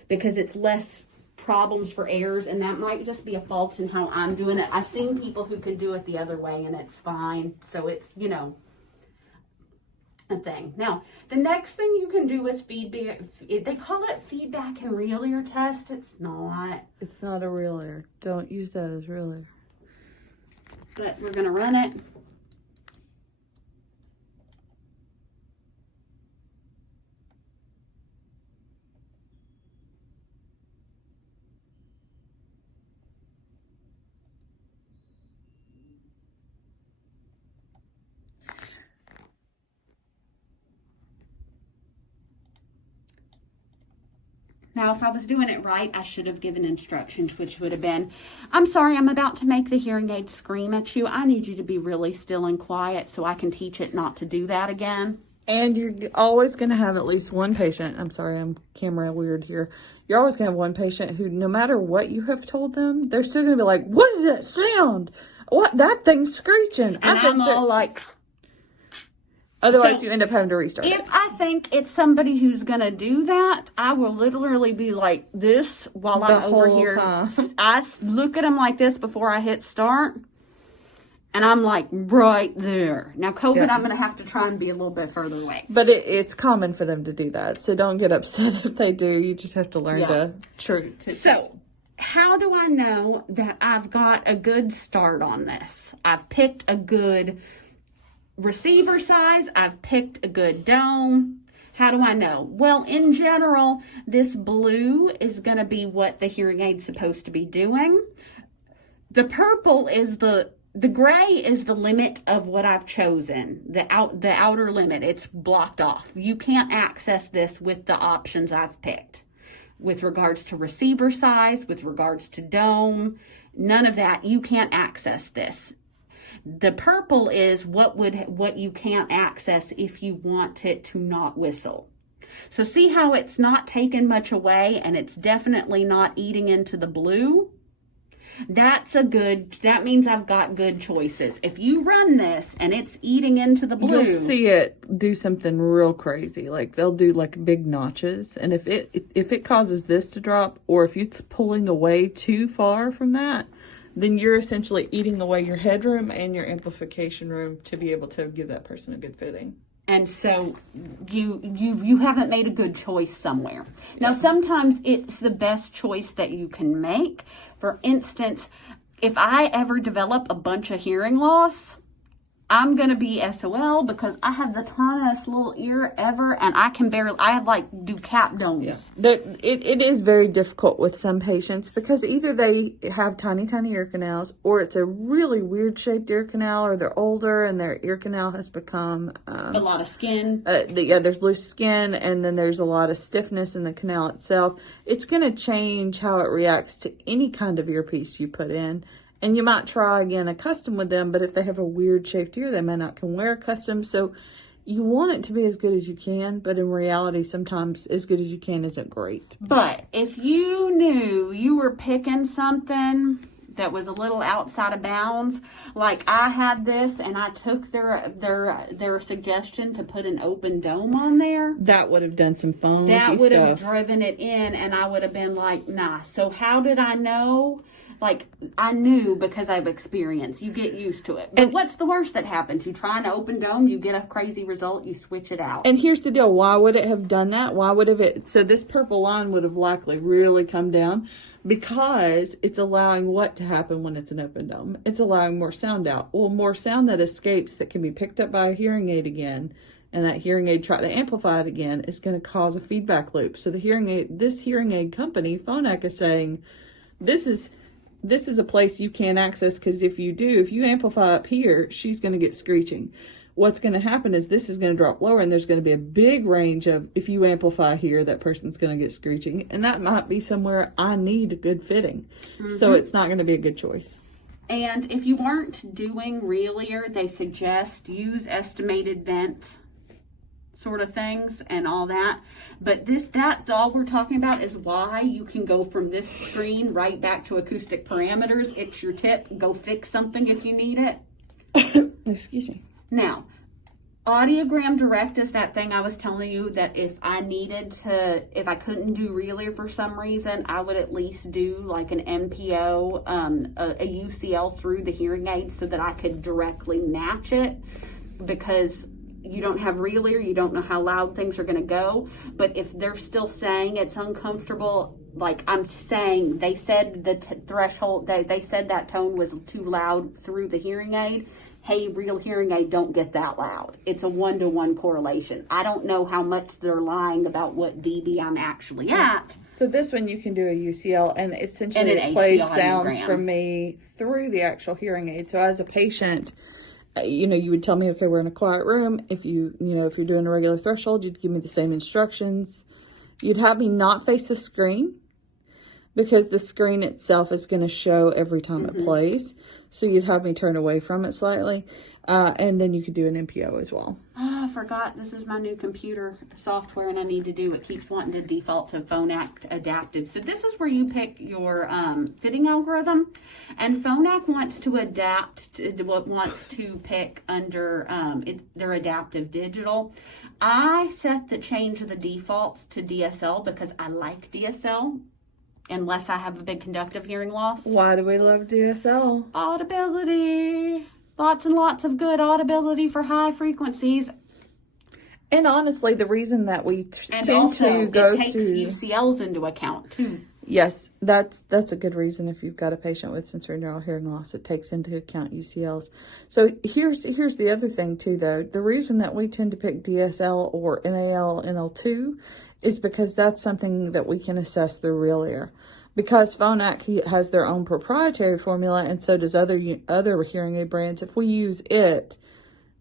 because it's less problems for errors, and that might just be a fault in how I'm doing it. I've seen people who can do it the other way and it's fine. So it's, you know, a thing. Now, the next thing you can do is feedback. They call it feedback and real ear test. It's not. It's not a real ear. Don't use that as real ear. But we're going to run it. Now, if I was doing it right, I should have given instructions, which would have been, I'm sorry, I'm about to make the hearing aid scream at you. I need you to be really still and quiet so I can teach it not to do that again. And you're always going to have at least one patient. I'm sorry, I'm camera weird here. You're always going to have one patient who, no matter what you have told them, they're still going to be like, what is that sound? What? That thing's screeching. And I'm all like... Otherwise, so you end up having to restart it. If I think it's somebody who's going to do that, I will literally be like this while I'm over here. I look at them like this before I hit start. And I'm like right there. Now, COVID, I'm going to have to try and be a little bit further away. But it's common for them to do that. So don't get upset if they do. You just have to learn to So, how do I know that I've got a good start on this? I've picked a good receiver size. I've picked a good dome. How do I know? Well, in general, this blue is going to be what the hearing aid's supposed to be doing. The purple is the gray is the limit of what I've chosen. The outer limit. It's blocked off. You can't access this with the options I've picked. With regards to receiver size, with regards to dome, none of that. You can't access this. The purple is what you can't access if you want it to not whistle. So see how it's not taking much away, and it's definitely not eating into the blue? That means I've got good choices. If you run this and it's eating into the blue, you'll see it do something real crazy. Like they'll do like big notches, and if it causes this to drop, or if it's pulling away too far from that, then you're essentially eating away your headroom and your amplification room to be able to give that person a good fitting. And so you haven't made a good choice somewhere. Now, sometimes it's the best choice that you can make. For instance, if I ever develop a bunch of hearing loss, I'm going to be SOL because I have the tiniest little ear ever, and I like do cap domes. Yeah. It is very difficult with some patients because either they have tiny ear canals, or it's a really weird shaped ear canal, or they're older and their ear canal has become a lot of skin. There's loose skin, and then there's a lot of stiffness in the canal itself. It's going to change how it reacts to any kind of earpiece you put in. And you might try again a custom with them, but if they have a weird shaped ear, they may not can wear a custom. So you want it to be as good as you can, but in reality, sometimes as good as you can isn't great. But if you knew you were picking something that was a little outside of bounds, like I had this and I took their suggestion to put an open dome on there, that would have done some fun. That would have driven it in, and I would have been like, nah. So how did I know? Like, I knew because I've experienced. You get used to it. But what's the worst that happens? You try an open dome, you get a crazy result, you switch it out. And here's the deal. Why would it have done that? So this purple line would have likely really come down because it's allowing what to happen when it's an open dome? It's allowing more sound out. Well, more sound that escapes that can be picked up by a hearing aid again, and that hearing aid try to amplify it again, is going to cause a feedback loop. So this hearing aid company, Phonak, is saying, this is a place you can't access, because if you amplify up here, she's going to get screeching. What's going to happen is this is going to drop lower, and there's going to be a big range of, if you amplify here, that person's going to get screeching. And that might be somewhere I need a good fitting. Mm-hmm. So it's not going to be a good choice. And if you weren't doing real ear, they suggest use estimated vent sort of things and all that. But all we're talking about is why you can go from this screen right back to acoustic parameters. It's your tip. Go fix something if you need it. Excuse me. Now, Audiogram Direct is that thing I was telling you that if I couldn't do Relier for some reason, I would at least do like an MPO, a UCL through the hearing aid so that I could directly match it, because you don't have Relier, you don't know how loud things are going to go. But if they're still saying it's uncomfortable, like I'm saying, they said the threshold, they said that tone was too loud through the hearing aid. Hey, real hearing aid don't get that loud. It's a 1-to-1 correlation. I don't know how much they're lying about what dB I'm actually at. So this one you can do a UCL, and essentially And it plays sounds audiogram from me through the actual hearing aid. So as a patient, you would tell me, okay, we're in a quiet room. If if you're doing a regular threshold, you'd give me the same instructions. You'd have me not face the screen, because the screen itself is going to show every time it plays. So you'd have me turn away from it slightly. And then you could do an MPO as well. Oh, I forgot. This is my new computer software and I need to do it. Keeps wanting to default to Phonak Adaptive. So this is where you pick your fitting algorithm. And Phonak wants to pick under their adaptive digital. I set the change of the defaults to DSL because I like DSL. Unless I have a big conductive hearing loss. Why do we love DSL? Audibility. Lots and lots of good audibility for high frequencies. And honestly, the reason that we And tend also, to go it takes to UCLs into account, too. Yes, that's a good reason. If you've got a patient with sensory neural hearing loss, it takes into account UCLs. So here's the other thing, too, though. The reason that we tend to pick DSL or NAL, NL2 is because that's something that we can assess through Relier. Because Phonak has their own proprietary formula, and so does other hearing aid brands. If we use it,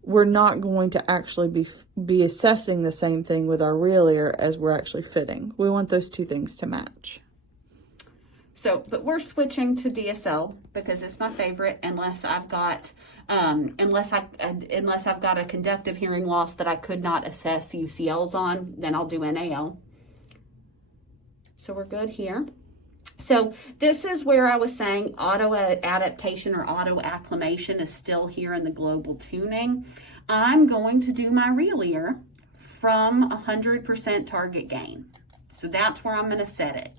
we're not going to actually be assessing the same thing with our Relier as we're actually fitting. We want those two things to match. So, but we're switching to DSL because it's my favorite, unless I've got a conductive hearing loss that I could not assess UCLs on, then I'll do NAL. So we're good here. So this is where I was saying auto adaptation or auto acclimation is still here in the global tuning. I'm going to do my Relier from 100% target gain. So that's where I'm going to set it.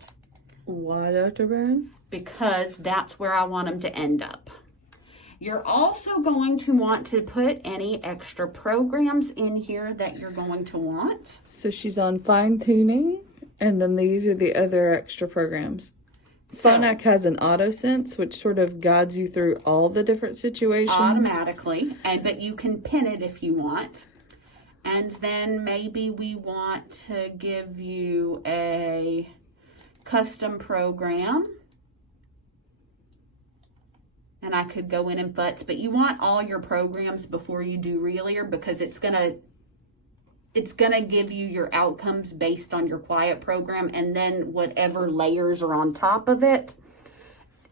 Why, Dr. Burns? Because that's where I want them to end up. You're also going to want to put any extra programs in here that you're going to want. So she's on fine tuning, and then these are the other extra programs. Phonak has an auto sense, which sort of guides you through all the different situations. Automatically, but you can pin it if you want. And then maybe we want to give you a custom program. And I could go in and futz, but you want all your programs before you do Relier, because it's gonna give you your outcomes based on your quiet program, and then whatever layers are on top of it,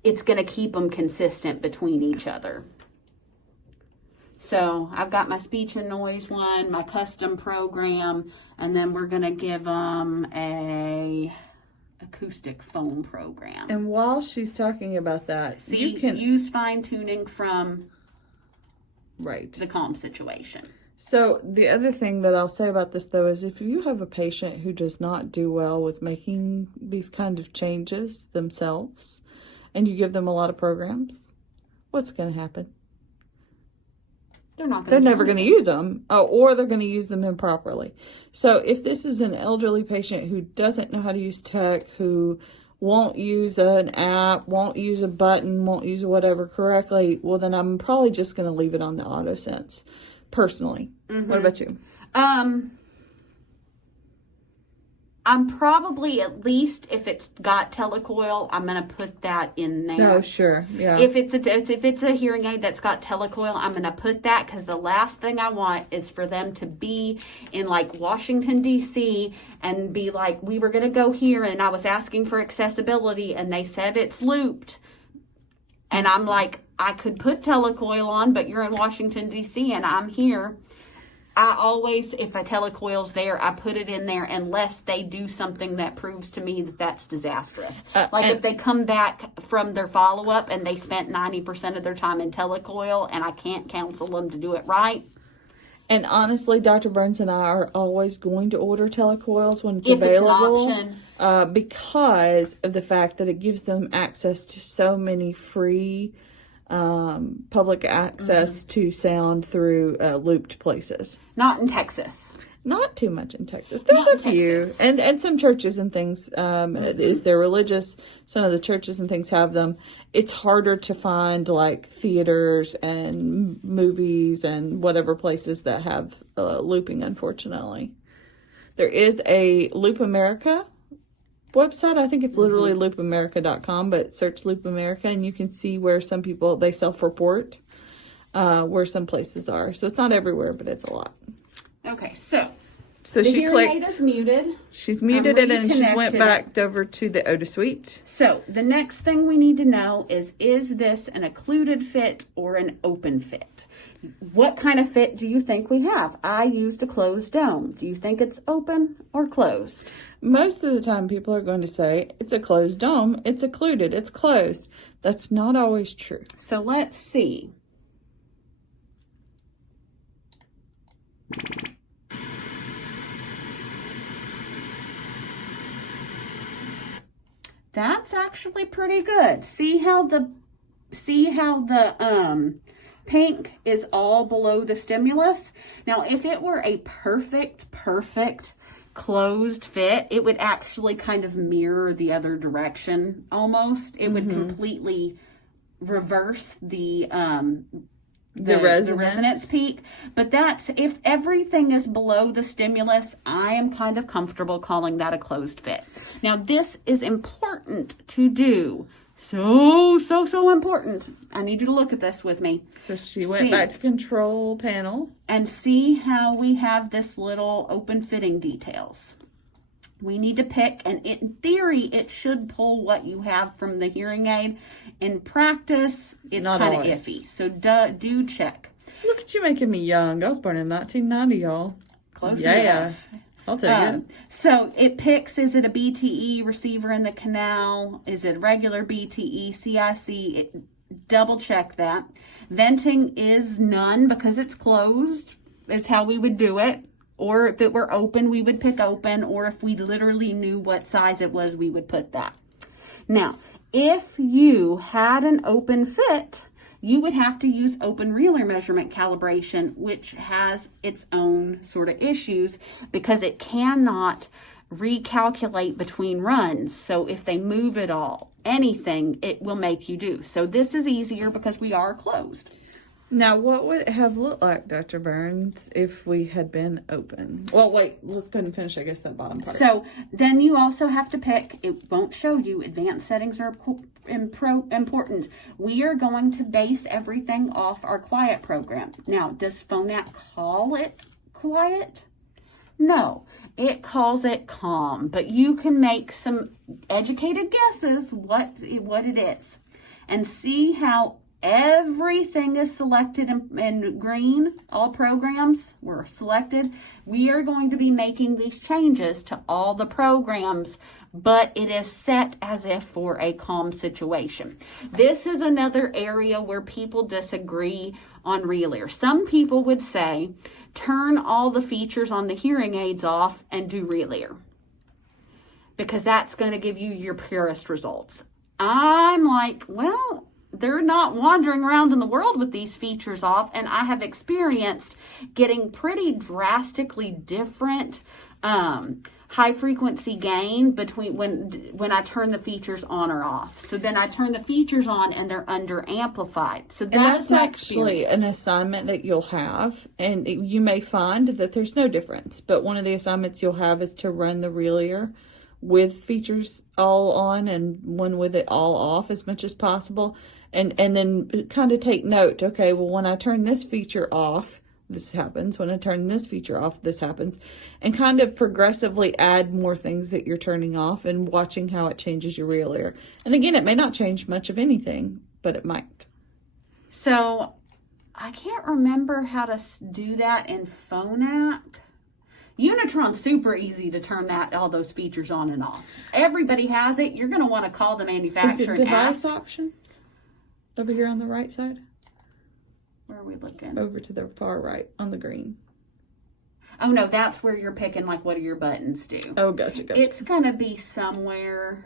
it's gonna keep them consistent between each other. So I've got my speech and noise one, my custom program, and then we're gonna give them a acoustic foam program. And while she's talking about that, see, you can use fine tuning from right the calm situation. So the other thing that I'll say about this, though, is if you have a patient who does not do well with making these kind of changes themselves, and you give them a lot of programs, what's going to happen? They're never going to use them, or they're going to use them improperly. So if this is an elderly patient who doesn't know how to use tech, who won't use an app, won't use a button, won't use whatever correctly, well, then I'm probably just going to leave it on the auto sense. Personally. What about you? I'm probably, at least if it's got telecoil, I'm going to put that in there. No, sure. Yeah. If it's a hearing aid that's got telecoil, I'm going to put that, because the last thing I want is for them to be in like Washington, D.C. and be like, we were going to go here and I was asking for accessibility and they said it's looped. And I'm like, I could put telecoil on, but you're in Washington, D.C. and I'm here. I always, if a telecoil's there, I put it in there unless they do something that proves to me that that's disastrous. If they come back from their follow-up and they spent 90% of their time in telecoil and I can't counsel them to do it right. And honestly, Dr. Burns and I are always going to order telecoils when it's If available. it's an option. Because of the fact that it gives them access to so many free public access to sound through looped places. Not in Texas. Not too much in Texas. There's a few. And some churches and things, if they're religious, some of the churches and things have them. It's harder to find like theaters and movies and whatever places that have looping, unfortunately. There is a Loop America website. I think it's literally loopamerica.com, but search Loop America and you can see where some people, they self-report where some places are. So it's not everywhere, but it's a lot. Okay, so she hearing aid clicked. is muted. She's muted it and she's went reconnected back over to the Oda Suite. So the next thing we need to know is this an occluded fit or an open fit? What kind of fit do you think we have? I used a closed dome. Do you think it's open or closed? Most of the time people are going to say it's a closed dome, it's occluded, it's closed. That's not always true. So let's see. That's actually pretty good. See how the pink is all below the stimulus? Now, if it were a perfect closed fit, it would actually kind of mirror the other direction almost. It would completely reverse the resonance peak. But that's, if everything is below the stimulus, I am kind of comfortable calling that a closed fit. Now, this is important to do. So important. I need you to look at this with me. So she went back to control panel. And see how we have this little open fitting details. We need to pick, and in theory, it should pull what you have from the hearing aid. In practice, it's kind of iffy. So do check. Look at you making me young. I was born in 1990, y'all. Close enough. I'll take it. So it picks, is it a BTE receiver in the canal? Is it regular BTE, CIC? Double check that. Venting is none because it's closed. Is how we would do it. Or if it were open, we would pick open. Or if we literally knew what size it was, we would put that. Now, if you had an open fit, you would have to use open reeler measurement calibration, which has its own sort of issues because it cannot recalculate between runs. So if they move at all, anything, it will make you do. So this is easier because we are closed. Now, what would it have looked like, Dr. Burns, if we had been open? Well, wait, let's go ahead and finish, I guess, that bottom part. So then you also have to pick, it won't show you, advanced settings are important. We are going to base everything off our quiet program. Now, does Phonak call it quiet? No, it calls it calm, but you can make some educated guesses what it is. And see how everything is selected in green. All programs were selected. We are going to be making these changes to all the programs, but it is set as if for a calm situation. This is another area where people disagree on RELIR. Some people would say, turn all the features on the hearing aids off and do RELIR, because that's going to give you your purest results. I'm like, well, they're not wandering around in the world with these features off, and I have experienced getting pretty drastically different high frequency gain between when I turn the features on or off. So then I turn the features on and they're under amplified. So that's actually an assignment that you'll have, and you may find that there's no difference, but one of the assignments you'll have is to run the RELIR with features all on and one with it all off as much as possible. And then kind of take note, okay, well, when I turn this feature off, this happens. When I turn this feature off, this happens. And kind of progressively add more things that you're turning off and watching how it changes your RELIR. And again, it may not change much of anything, but it might. So I can't remember how to do that in Phonak. Unitron's super easy to turn all those features on and off. Everybody has it. You're going to want to call the manufacturer. Is it device options? Over here on the right side? Where are we looking? Over to the far right on the green. Oh, no, that's where you're picking, like, what do your buttons do. Oh, gotcha. It's going to be somewhere.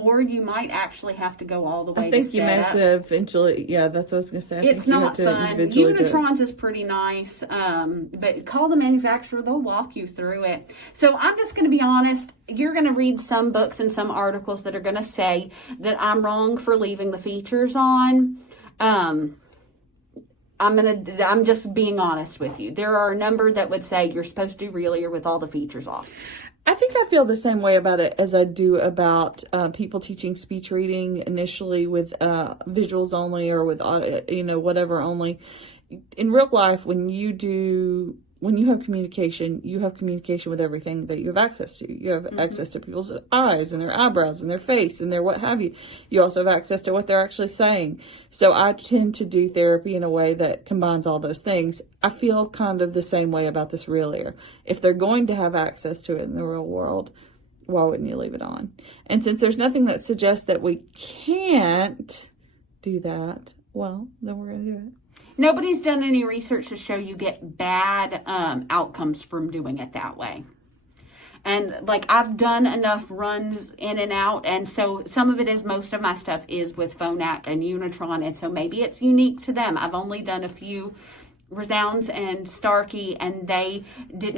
Or you might actually have to go all the way to set up. I think you may have to eventually, yeah, that's what I was going to say. It's not fun. Unitron's is pretty nice, but call the manufacturer. They'll walk you through it. So I'm just going to be honest. You're going to read some books and some articles that are going to say that I'm wrong for leaving the features on. I'm just being honest with you. There are a number that would say you're supposed to do Relier with all the features off. I think I feel the same way about it as I do about people teaching speech reading initially with visuals only or with, whatever only. In real life, when you have communication with everything that you have access to. You have access to people's eyes and their eyebrows and their face and their what have you. You also have access to what they're actually saying. So I tend to do therapy in a way that combines all those things. I feel kind of the same way about this Relier. If they're going to have access to it in the real world, why wouldn't you leave it on? And since there's nothing that suggests that we can't do that, well, then we're going to do it. Nobody's done any research to show you get bad outcomes from doing it that way. And like I've done enough runs in and out. And so some of it is, most of my stuff is with Phonak and Unitron. And so maybe it's unique to them. I've only done a few Resounds and Starkey, and they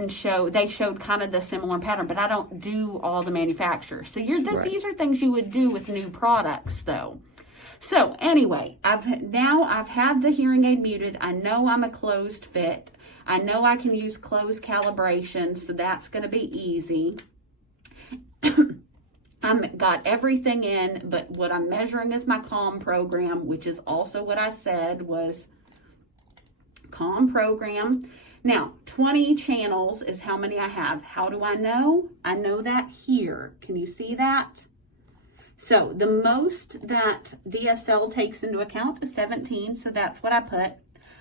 showed kind of the similar pattern, but I don't do all the manufacturers. So these are things you would do with new products though. So anyway, I've had the hearing aid muted. I know I'm a closed fit. I know I can use closed calibration, so that's going to be easy. I've got everything in, but what I'm measuring is my CALM program, which is also what I said was CALM program. Now, 20 channels is how many I have. How do I know? I know that here. Can you see that? So the most that DSL takes into account is 17, so that's what I put.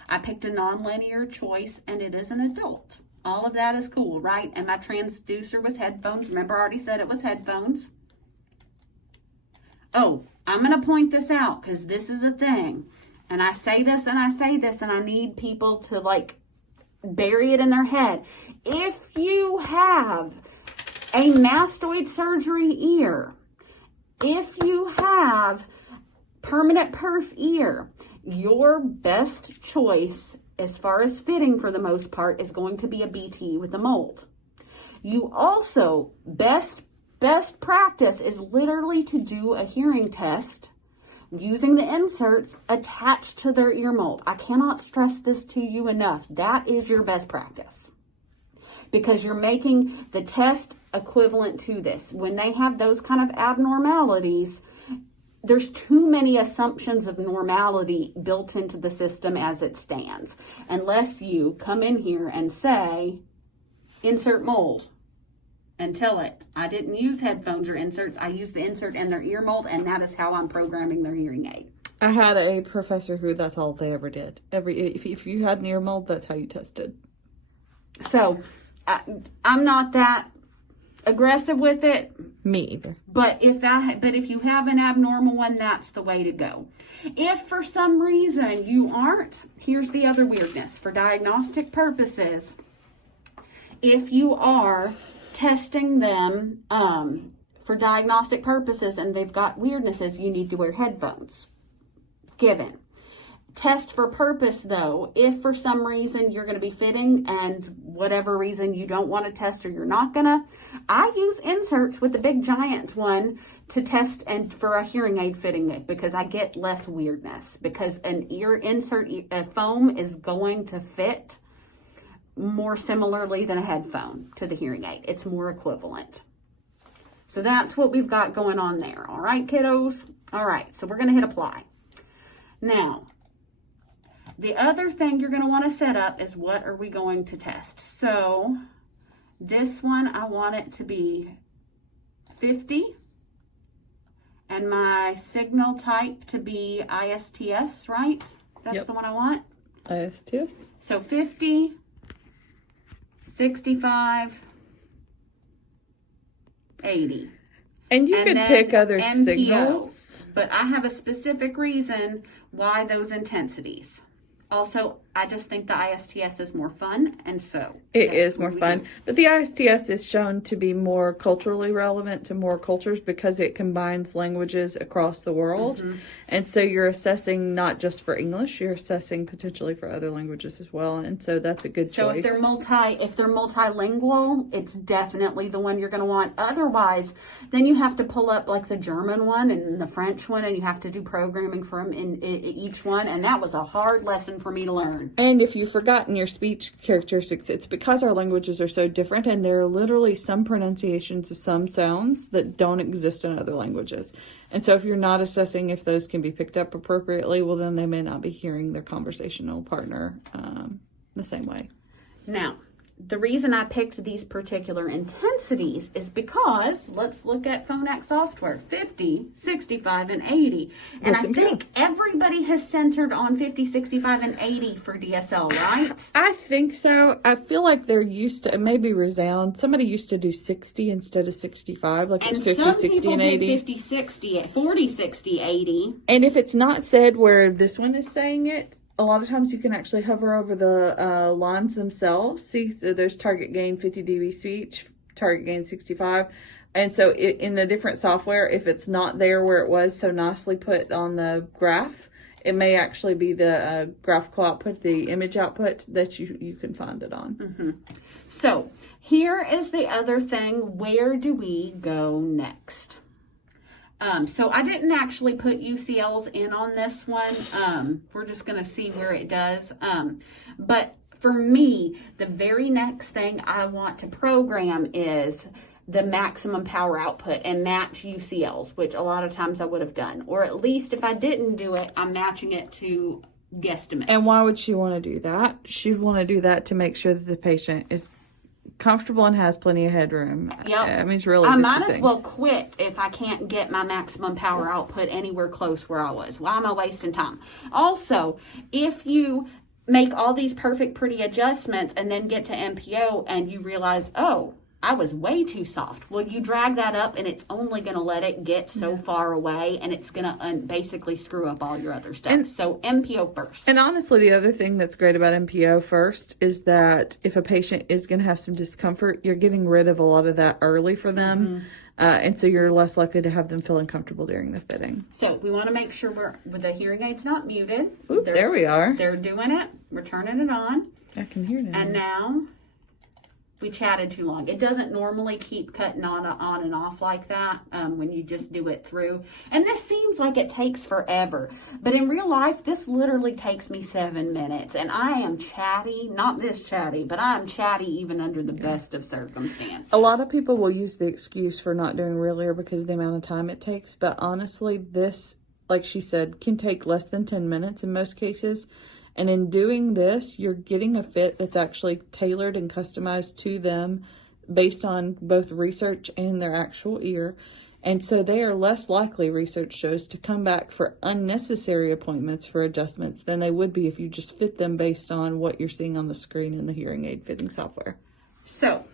I picked a nonlinear choice, and it is an adult. All of that is cool, right? And my transducer was headphones. Remember, I already said it was headphones. Oh, I'm going to point this out because this is a thing. And I say this and I say this, and I need people to like bury it in their head. If you have a mastoid surgery ear, if you have permanent perf ear, your best choice as far as fitting for the most part is going to be a BT with a mold. You also, best practice is literally to do a hearing test using the inserts attached to their ear mold. I cannot stress this to you enough. That is your best practice because you're making the test equivalent to this. When they have those kind of abnormalities, there's too many assumptions of normality built into the system as it stands. Unless you come in here and say, insert mold, and tell it, I didn't use headphones or inserts. I used the insert in their ear mold, and that is how I'm programming their hearing aid. I had a professor who that's all they ever did. If you had an ear mold, that's how you tested. So I'm not that aggressive with it. Me either. But if you have an abnormal one, that's the way to go. If for some reason you aren't, here's the other weirdness. For diagnostic purposes, if you are testing them for diagnostic purposes and they've got weirdnesses, you need to wear headphones. Given. Test for purpose though, if for some reason you're going to be fitting and whatever reason you don't want to test or you're not gonna, I use inserts with the big giant one to test and for a hearing aid fitting it because I get less weirdness because an ear insert foam is going to fit more similarly than a headphone to the hearing aid. It's more equivalent. So that's what we've got going on there. All right, kiddos? All right, so we're going to hit apply. Now, the other thing you're going to want to set up is what are we going to test? So this one, I want it to be 50 And my signal type to be ISTS, right? That's the one I want. ISTS. So 50, 65, 80. And you could pick other MPO, signals. But I have a specific reason why those intensities. Also, I just think the ISTS is more fun, and so it is more fun. But the ISTS is shown to be more culturally relevant to more cultures because it combines languages across the world. And so you're assessing not just for English, you're assessing potentially for other languages as well. And so that's a good choice. So if they're multilingual, it's definitely the one you're going to want. Otherwise, then you have to pull up like the German one and the French one, and you have to do programming for them in each one. And that was a hard lesson for me to learn. And if you've forgotten your speech characteristics, it's because our languages are so different, and there are literally some pronunciations of some sounds that don't exist in other languages. And so if you're not assessing if those can be picked up appropriately, well, then they may not be hearing their conversational partner the same way. Now, the reason I picked these particular intensities is because, let's look at Phonak software, 50, 65, and 80. And I think everybody has centered on 50, 65, and 80 for DSL, right? I think so. I feel like they're used to, maybe Resound, somebody used to do 60 instead of 65, like and 50, some 60, people and 80. 50, 60, 40, 60, 80. And if it's not said where this one is saying it, a lot of times you can actually hover over the lines themselves. See, so there's target gain 50 dB speech, target gain 65. And so in a different software, if it's not there where it was so nicely put on the graph, it may actually be the graphical output, the image output that you can find it on. So here is the other thing. Where do we go next? So I didn't actually put UCLs in on this one. We're just going to see where it does. But for me, the very next thing I want to program is the maximum power output and match UCLs, which a lot of times I would have done. Or at least if I didn't do it, I'm matching it to guesstimates. And why would she want to do that? She'd want to do that to make sure that the patient is comfortable and has plenty of headroom. Yep. I mean, it's really I might as well quit if I can't get my maximum power output anywhere close where I was. Why am I wasting time? Also, if you make all these perfect, pretty adjustments and then get to MPO and you realize, oh, I was way too soft. Well, you drag that up and it's only going to let it get so far away, and it's going to basically screw up all your other stuff. And, so MPO first. And honestly, the other thing that's great about MPO first is that if a patient is going to have some discomfort, you're getting rid of a lot of that early for them. And so you're less likely to have them feel uncomfortable during the fitting. So we want to make sure the hearing aid's not muted. Oop, there we are. They're doing it. We're turning it on. I can hear it. And now... we chatted too long. It doesn't normally keep cutting on and off like that when you just do it through. And this seems like it takes forever. But in real life, this literally takes me 7 minutes. And I am chatty, not this chatty, but I am chatty even under the best of circumstances. A lot of people will use the excuse for not doing REALIER because of the amount of time it takes. But honestly, this, like she said, can take less than 10 minutes in most cases. And in doing this, you're getting a fit that's actually tailored and customized to them based on both research and their actual ear. And so they are less likely, research shows, to come back for unnecessary appointments for adjustments than they would be if you just fit them based on what you're seeing on the screen in the hearing aid fitting software. So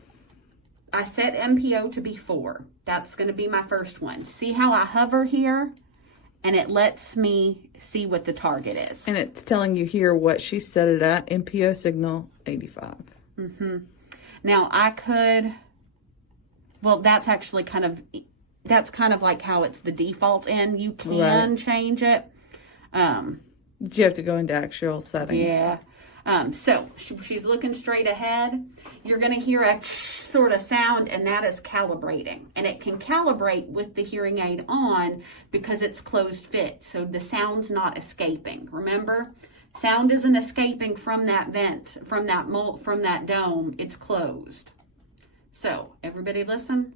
I set MPO to be 4. That's going to be my first one. See how I hover here? And it lets me see what the target is. And it's telling you here what she set it at, MPO signal 85. Now I could, well, that's actually kind of like how it's the default in. You can change it. But you have to go into actual settings. Yeah. So she's looking straight ahead. You're going to hear a sort of sound, and that is calibrating. And it can calibrate with the hearing aid on because it's closed fit. So the sound's not escaping. Remember, sound isn't escaping from that vent, from that dome. It's closed. So everybody listen.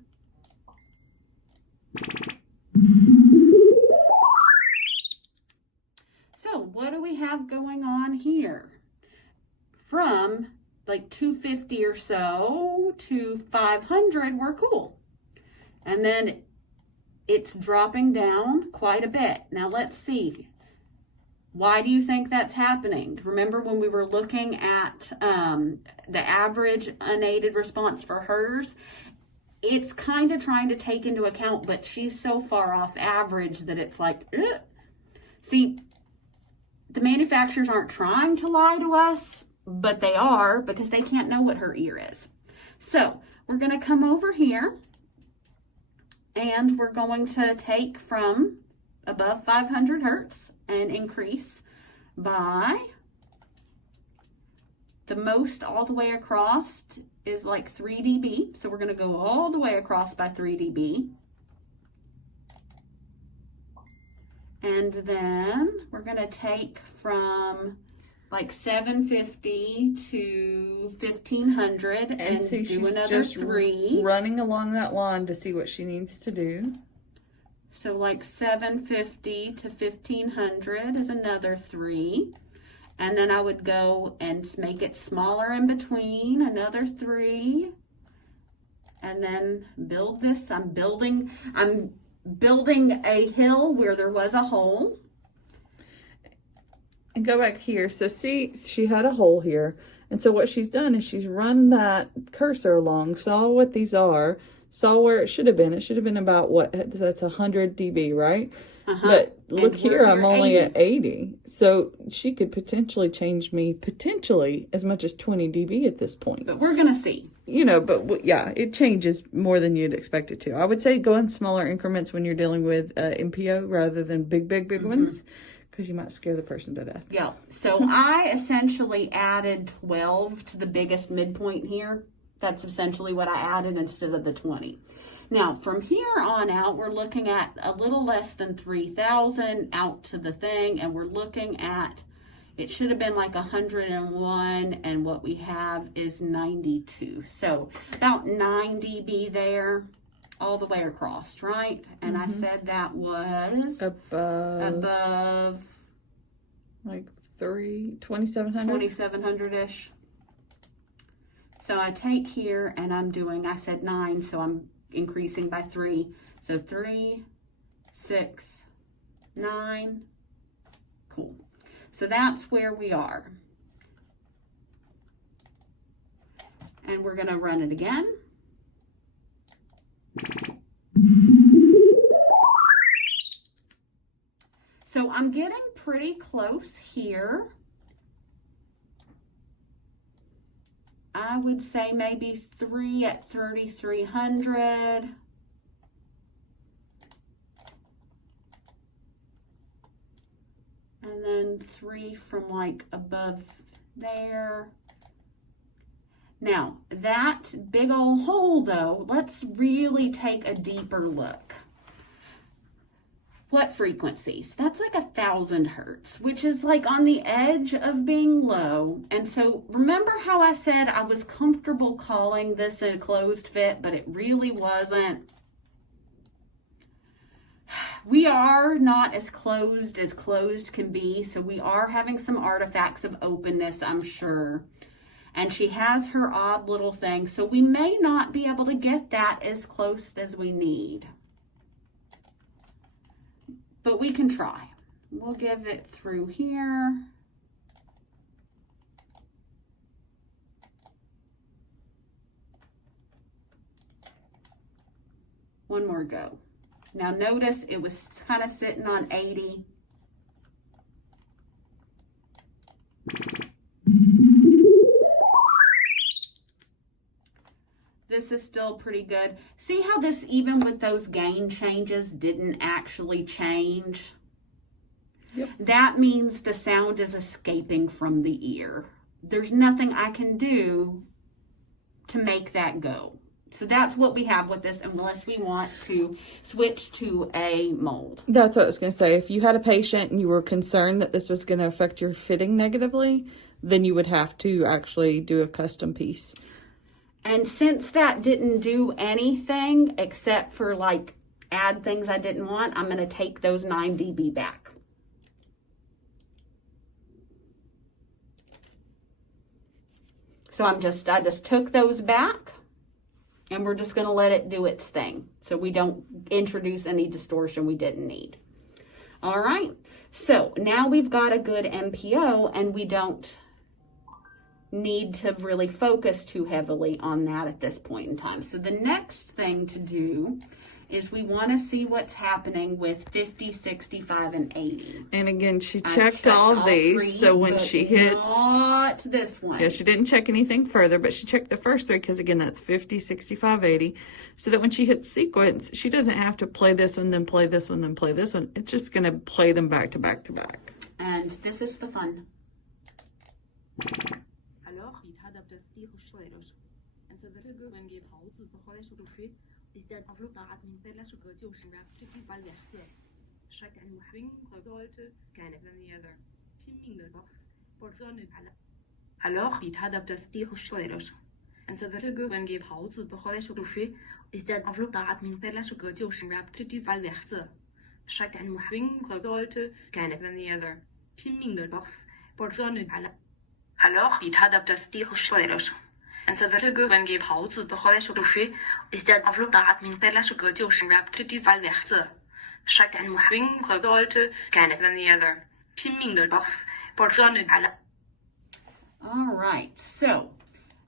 So what do we have going on here? From like 250 or so to 500, we're cool. And then it's dropping down quite a bit. Now let's see. Why do you think that's happening? Remember when we were looking at the average unaided response for hers? It's kind of trying to take into account, but she's so far off average that it's like, ugh. See, the manufacturers aren't trying to lie to us, but they are, because they can't know what her ear is. So we're going to come over here and we're going to take from above 500 hertz and increase by the most all the way across is like 3 dB. So we're going to go all the way across by 3 dB. And then we're going to take from like 750 to 1500 and see, do she's another just 3. running along that line to see what she needs to do. So like 750 to 1500 is another 3. And then I would go and make it smaller in between, another 3. And then build this. I'm building a hill where there was a hole. And go back here. So see, she had a hole here. And so what she's done is she's run that cursor along, saw what these are, saw where it should have been. It should have been about what? That's 100 dB, right? But look here, I'm only 80. At 80. So she could potentially change me as much as 20 dB at this point. But we're going to see. You know, but yeah, it changes more than you'd expect it to. I would say go in smaller increments when you're dealing with MPO rather than big ones, because you might scare the person to death. Yeah. So I essentially added 12 to the biggest midpoint here. That's essentially what I added instead of the 20. Now, from here on out, we're looking at a little less than 3,000 out to the thing, and we're looking at, it should have been like 101, and what we have is 92. So about 9 dB there, all the way across, right? And I said that was above like 2,700? 2,700-ish. So I take here and I said 9, so I'm increasing by 3. So 3, 6, 9. Cool. So that's where we are. And we're going to run it again. So I'm getting pretty close here. I would say maybe 3 at 3,300. And then 3 from like above there. Now, that big old hole though, let's really take a deeper look. What frequencies? That's like 1,000 hertz, which is like on the edge of being low. And so remember how I said I was comfortable calling this a closed fit, but it really wasn't. We are not as closed can be, so we are having some artifacts of openness, I'm sure. And she has her odd little thing, so we may not be able to get that as close as we need. But we can try. We'll give it through here. One more go. Now notice it was kind of sitting on 80. This is still pretty good. See how this, even with those gain changes, didn't actually change? Yep. That means the sound is escaping from the ear. There's nothing I can do to make that go. So that's what we have with this, unless we want to switch to a mold. That's what I was going to say. If you had a patient and you were concerned that this was going to affect your fitting negatively, then you would have to actually do a custom piece. And since that didn't do anything except for like add things I didn't want, I'm going to take those 9 dB back. So I just took those back. And we're just going to let it do its thing so we don't introduce any distortion we didn't need. All right. So now we've got a good MPO and we don't need to really focus too heavily on that at this point in time. So the next thing to do is we want to see what's happening with 50, 65, and 80. And again, she checked all of these, so when she hits... Not this one. Yeah, she didn't check anything further, but she checked the first three, because again, that's 50, 65, 80, so that when she hits sequence, she doesn't have to play this one, then play this one, then play this one. It's just going to play them back to back to back. And this is the fun. Alors, die adaptatie hochschleiders. En så vil det gå en give pause på holdet så du fit. I stedet for at lade min tæller så gør det jo sin rap til de valg til. Chaque en muhving regolte kan ikke den other. Pimming the box. Portfolio على. Alors, die adaptatie hochschleiders. En så vil det gå en give pause på holdet så du fit. I stedet for at lade min tæller så gør det jo sin rap til de valg til. Chaque en muhving regolte kan ikke den other. Pimming the box. Portfolio على. Alors, die adaptatie hochschleiders. En så vil det gå en give pause på holdet så du fit. I stedet for at lade min tæller så gør det jo sin rap til de valg til. Chaque en muhving regolte kan ikke den other. Pimming the box. Portfolio على. All right, so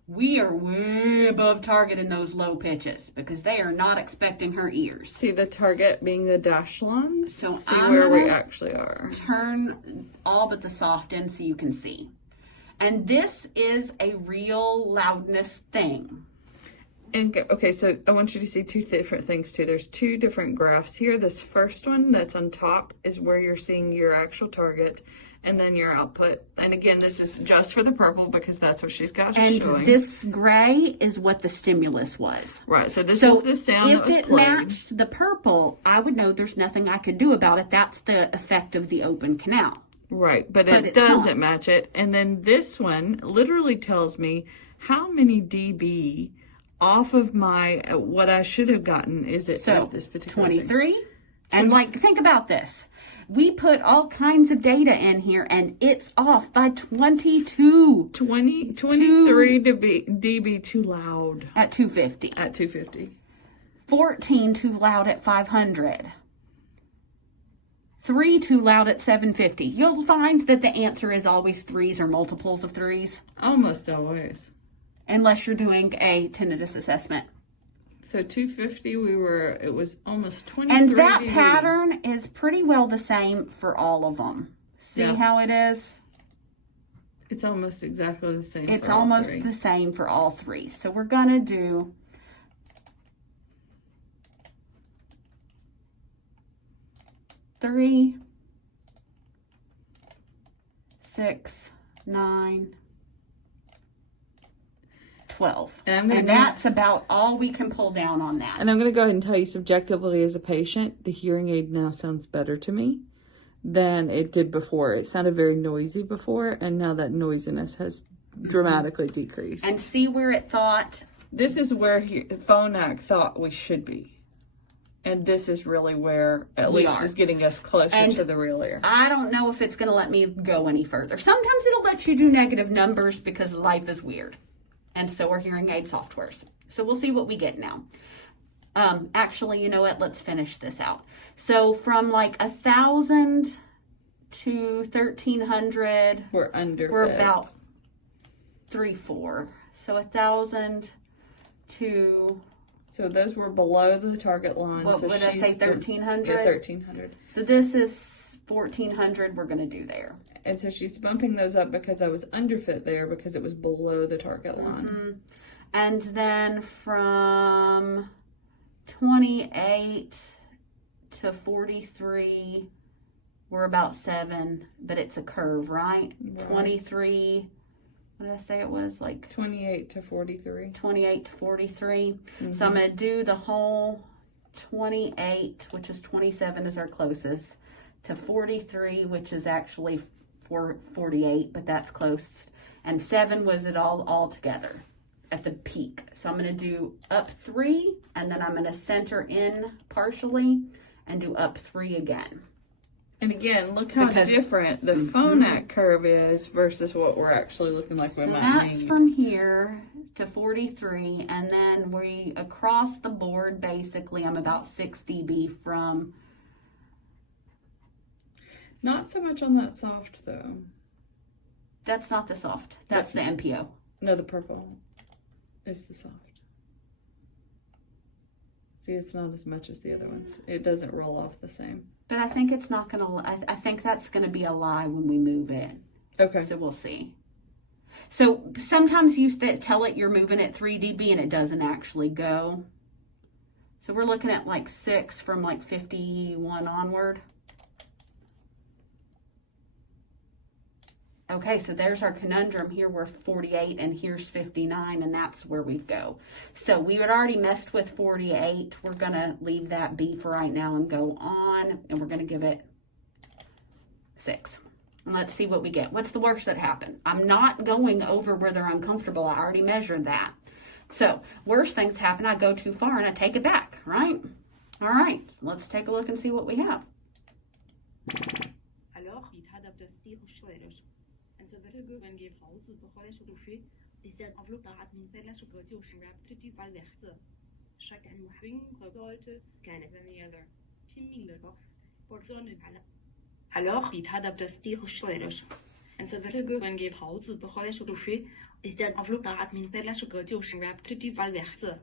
we are way above target in those low pitches because they are not expecting her ears. See the target being the dashed lines? So see I'm where we gonna actually are. Turn all but the soft end so you can see. And this is a real loudness thing. And okay, so I want you to see two different things too. There's two different graphs here. This first one that's on top is where you're seeing your actual target and then your output. And again, this is just for the purple because that's what she's got And showing. this gray is what the stimulus was. Right, so this is the sound that was if it played. matched the purple, I would know there's nothing I could do about it. That's the effect of the open canal. Right, but it it's doesn't not. match it. And then this one literally tells me how many dB off of my, what I should have gotten is this particular 23. And like, think about this. We put all kinds of data in here and it's off by 22. 23 dB too loud. At 250. At 250. 14 too loud at 500. 3 too loud at 750. You'll find that the answer is always threes or multiples of threes. Almost always. Unless you're doing a tinnitus assessment. So 250, it was almost 23 And that dB. pattern is pretty well the same for all of them. See how it is? It's almost exactly the same It's for all almost three. the same for all three. So we're going to do 3, 6, 9, 12. And that's about all we can pull down on that. And I'm going to go ahead and tell you subjectively as a patient, the hearing aid now sounds better to me than it did before. It sounded very noisy before, and now that noisiness has dramatically decreased. And see where it thought? This is where Phonak thought we should be. And this is really where, at least, is getting us closer to the real ear. I don't know if it's going to let me go any further. Sometimes it'll let you do negative numbers because life is weird. And so are hearing aid softwares. So we'll see what we get now. Actually, you know what? Let's finish this out. So from like 1,000 to 1,300. We're about 3, 4. So 1,000 to... So those were below the target line. What would I say, 1,300? Yeah, 1,300. So this is 1,400 we're going to do there. And so she's bumping those up because I was underfit there because it was below the target line. Mm-hmm. And then from 28 to 43, we're about 7, but it's a curve, right? 23, what did I say it was? Like 28 to 43. 28 to 43. Mm-hmm. So I'm going to do the whole 28, which is 27 is our closest, to 43, which is actually 48, but that's close. And 7 was it all together at the peak. So I'm going to do up 3, and then I'm going to center in partially and do up 3 again. And again, look how different the Phonak curve is versus what we're actually looking like with my So that's from here to 43, and then we across the board basically I'm about 6 dB from. Not so much on that soft though. That's not the soft. That's the MPO. No, the purple is the soft. See, it's not as much as the other ones. It doesn't roll off the same. But I think it's not gonna. I think that's gonna be a lie when we move in. Okay. So we'll see. So sometimes you tell it you're moving at 3 dB and it doesn't actually go. So we're looking at like 6 from like 51 onward. Okay, so there's our conundrum. Here we're 48 and here's 59, and that's where we go. So we had already messed with 48. We're gonna leave that be for right now and go on, and we're gonna give it 6. And let's see what we get. What's the worst that happened? I'm not going over where they're uncomfortable. I already measured that. So worst things happen, I go too far and I take it back, right? All right, let's take a look and see what we have. Alors, il t'adapte die hoeveelheid. En zo wil ik een geef pauze begonnen zo veel. Is dat afloop daar من ثلاث شهور وشرب تدي على الخزة. شك أن محوين قدرته كانت than the other. في من البحث برضون على. Alors, il t'adapte die hoeveelheid. En zo wil ik een geef pauze begonnen zo veel. Is dat afloop daar من ثلاث شهور وشرب تدي على الخزة.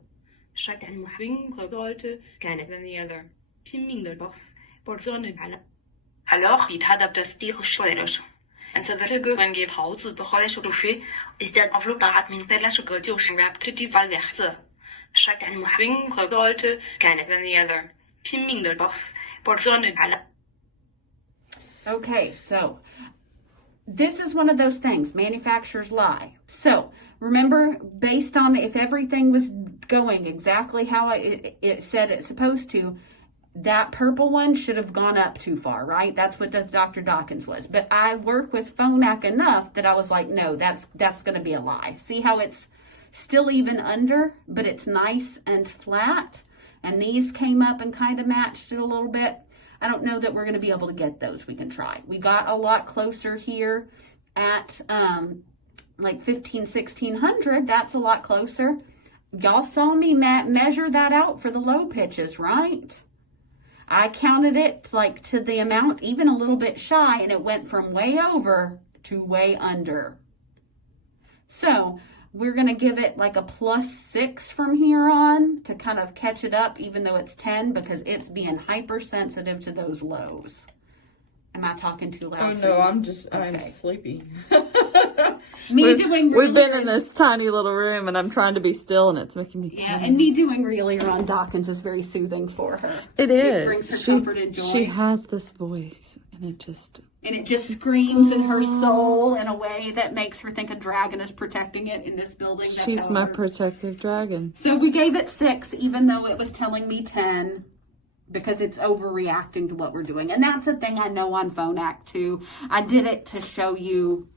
شك أن محوين قدرته كانت than the other. في من البحث برضون على. Alors, il t'adapte die hoeveelheid. En zo wil ik een geef pauze begonnen zo veel. Is dat afloop daar من ثلاث شهور وشرب تدي على الخزة. شك أن محوين قدرته كانت than the other. في من البحث برضون على. Okay, so this is one of those things, manufacturers lie. So remember, based on if everything was going exactly how it said it's supposed to, that purple one should have gone up too far, right? That's what Dr. Dawkins was. But I work with Phonak enough that I was like, no, that's going to be a lie. See how it's still even under, but it's nice and flat? And these came up and kind of matched it a little bit. I don't know that we're going to be able to get those. We can try. We got a lot closer here at like 1600. That's a lot closer. Y'all saw me measure that out for the low pitches, right? I counted it like to the amount, even a little bit shy, and it went from way over to way under. So we're going to give it like a +6 from here on to kind of catch it up, even though it's 10, because it's being hypersensitive to those lows. Am I talking too loud? Oh no, I'm sleepy. We've been in this tiny little room and I'm trying to be still and it's making me Yeah, and me doing Reeler on Dawkins is very soothing for her. It is. It brings her comfort and joy. She has this voice and it just screams in her soul in a way that makes her think a dragon is protecting it in this building. That's she's my protective dragon. So we gave it 6, even though it was telling me 10. Because it's overreacting to what we're doing. And that's a thing I know on Phonak too. I did it to show you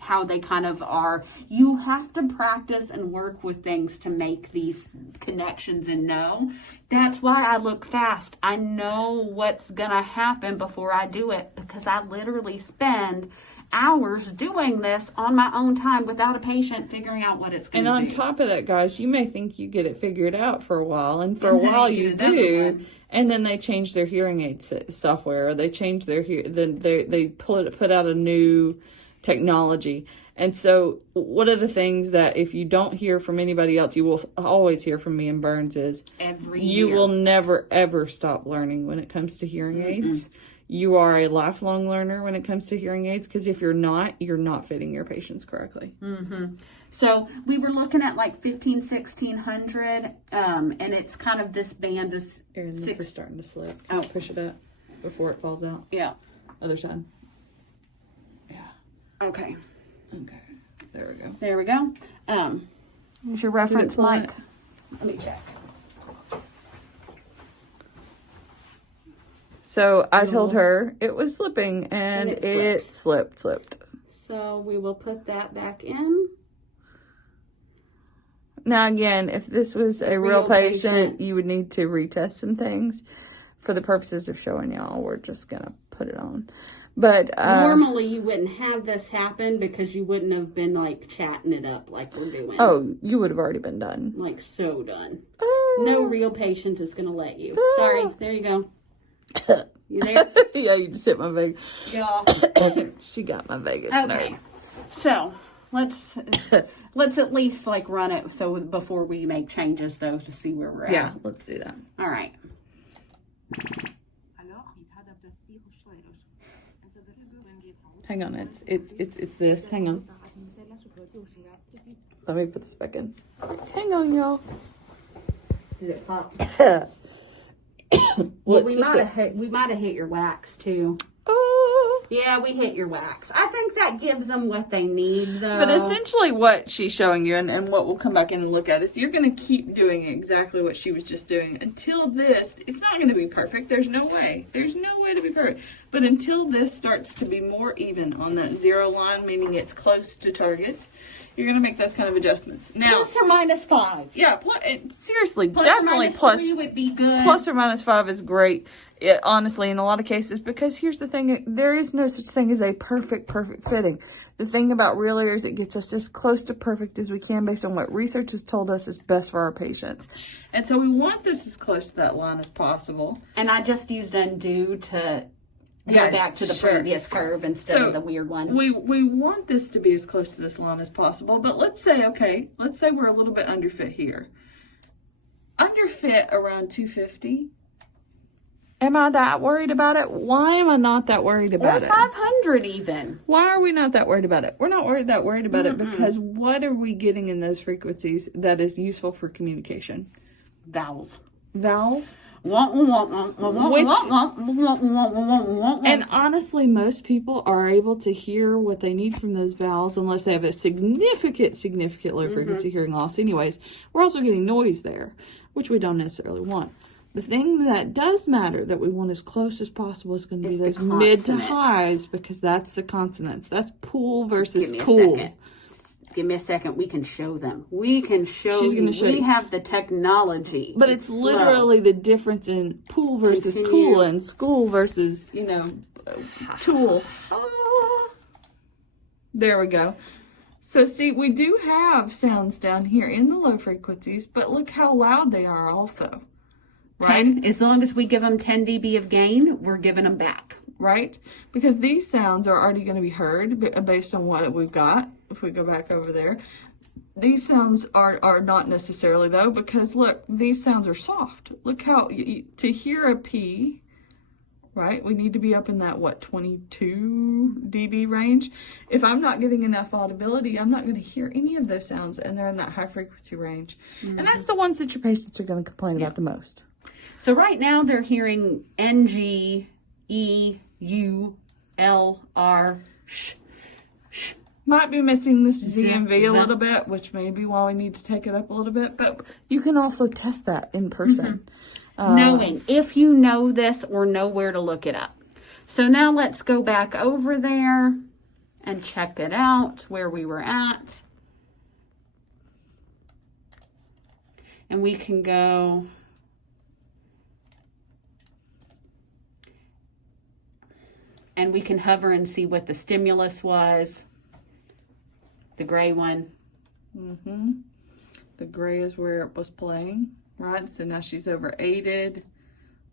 how they kind of are. You have to practice and work with things to make these connections and know. That's why I look fast. I know what's gonna happen before I do it, because I literally spend hours doing this on my own time without a patient figuring out what it's going to do. And on top of that, guys, you may think you get it figured out for a while, and for a while you do, and then they change their hearing aid software, or they change their they put out a new technology. And so one of the things that if you don't hear from anybody else, you will always hear from me and Burns is you will never ever stop learning when it comes to hearing aids. You are a lifelong learner when it comes to hearing aids, because if you're not fitting your patients correctly. So we were looking at like 1600, and it's kind of this band is. Erin, this is starting to slip. Can you push it up before it falls out? Yeah. Other side. Yeah. Okay. There we go. There we go. Here's your reference mic. Let me check. So I told her it was slipping, and it slipped. So we will put that back in. Now again, if this was a real patient, you would need to retest some things. for the purposes of showing y'all, we're just going to put it on. But normally you wouldn't have this happen because you wouldn't have been like chatting it up like we're doing. Oh, you would have already been done. Like so done. No real patient is going to let you. Sorry. There you go. You there? Yeah, you just hit my Vegas. Yeah. She got my Vegas. Okay. So let's at least like run it so before we make changes though to see where we're at. Yeah, let's do that. All right. Hang on, it's this. Hang on. Let me put this back in. Hang on, y'all. Did it pop? Well, we might have hit your wax too. Oh. Yeah, we hit your wax. I think that gives them what they need, though. But essentially what she's showing you and what we'll come back in and look at is you're going to keep doing exactly what she was just doing until this, it's not going to be perfect. There's no way. There's no way to be perfect. But until this starts to be more even on that 0 line, meaning it's close to target, you're going to make those kind of adjustments. Now, plus or minus 5. Yeah, seriously, Plus definitely or minus plus 3 would be good. Plus or minus 5 is great, honestly, in a lot of cases, because here's the thing, there is no such thing as a perfect fitting. The thing about real ears, it gets us as close to perfect as we can based on what research has told us is best for our patients. And so we want this as close to that line as possible. And I just used undo to go back to the previous curve instead of the weird one. We want this to be as close to this line as possible, but let's say we're a little bit underfit here. Underfit around 250. Am I that worried about it? Why am I not that worried about or it? 500 even. Why are we not that worried about it? We're not that worried about it because what are we getting in those frequencies that is useful for communication? Vowels. Vowels? And And honestly, most people are able to hear what they need from those vowels unless they have a significant low frequency hearing loss anyways. We're also getting noise there, which we don't necessarily want. The thing that does matter that we want as close as possible is going to be those mid to highs because that's the consonants. That's pool versus cool. Give me a second. We can show them. We can show She's gonna you. show We you. have the technology. But it's literally the difference in pool versus cool and school versus, tool. There we go. So see, we do have sounds down here in the low frequencies, but look how loud they are also. Right? As long as we give them 10 dB of gain, we're giving them back. Right? Because these sounds are already going to be heard based on what we've got. If we go back over there. These sounds are not necessarily, though, because look, these sounds are soft. Look how, to hear a P, right, we need to be up in that, 22 dB range. If I'm not getting enough audibility, I'm not going to hear any of those sounds, and they're in that high frequency range. And that's the ones that your patients are going to complain about the most. So right now they're hearing NG, E, U, L, R, sh. Might be missing this ZMV a little bit, which may be why we need to take it up a little bit, but you can also test that in person. Knowing if you know this or know where to look it up. So now let's go back over there and check it out where we were at. And we can go... And we can hover and see what the stimulus was. The gray one. The gray is where it was playing, right? So now she's over aided.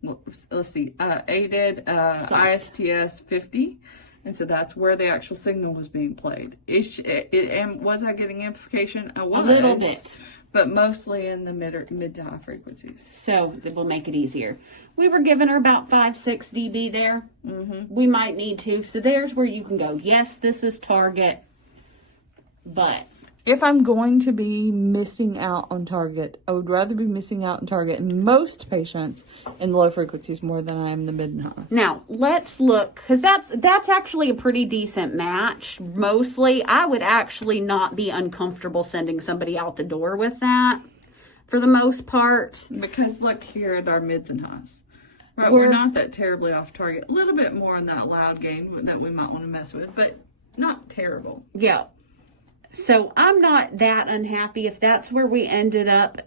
Well, let's see, aided ISTS 50. And so that's where the actual signal was being played. Was I getting amplification? I was. A little bit. But mostly in the mid to high frequencies. So it will make it easier. We were giving her about 5-6 dB there. We might need to. So there's where you can go. Yes, this is target. But if I'm going to be missing out on target, I would rather be missing out on target in most patients in the low frequencies more than I am the mid and highs. Now, let's look, because that's actually a pretty decent match. Mostly, I would actually not be uncomfortable sending somebody out the door with that for the most part. Because look here at our mids and highs. Right, we're not that terribly off target. A little bit more in that loud gain that we might want to mess with, but not terrible. Yeah. So I'm not that unhappy. If that's where we ended up,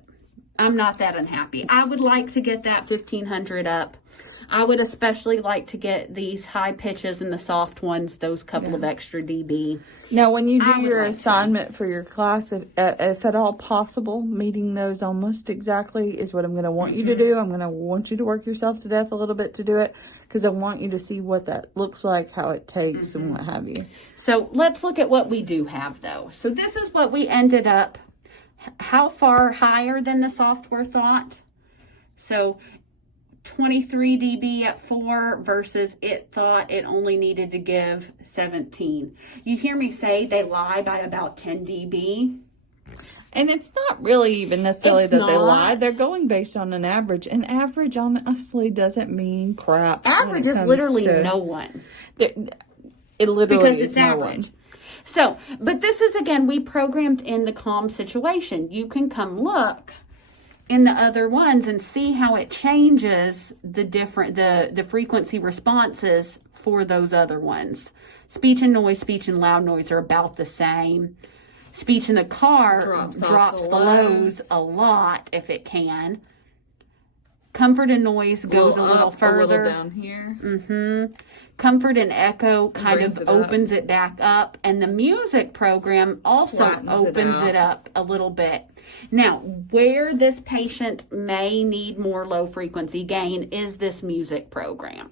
I'm not that unhappy. I would like to get that 1500 up. I would especially like to get these high pitches and the soft ones, those couple of extra dB. Now, when you I do would your like to. assignment for your class, if at all possible, meeting those almost exactly is what I'm going to want you to do. I'm going to want you to work yourself to death a little bit to do it, because I want you to see what that looks like, how it takes, and what have you. So let's look at what we do have, though. So this is what we ended up. How far higher than the software thought? So 23 dB at 4 versus it thought it only needed to give 17. You hear me say they lie by about 10 dB. And it's not really even necessarily It's that they not. lie. They're going based on an average. And average, honestly, doesn't mean crap. Average is literally no one. It literally Because is it's no average. one. So, but this is, again, we programmed in the calm situation. You can come look in the other ones and see how it changes the frequency responses for those other ones. Speech and loud noise are about the same. Speech in the car drops the lows a lot if it can. Comfort and noise goes a little further. A little down here. Comfort and echo kind of brings it opens it back up. And the music program also Flattens opens it up a little bit. Now, where this patient may need more low frequency gain is this music program.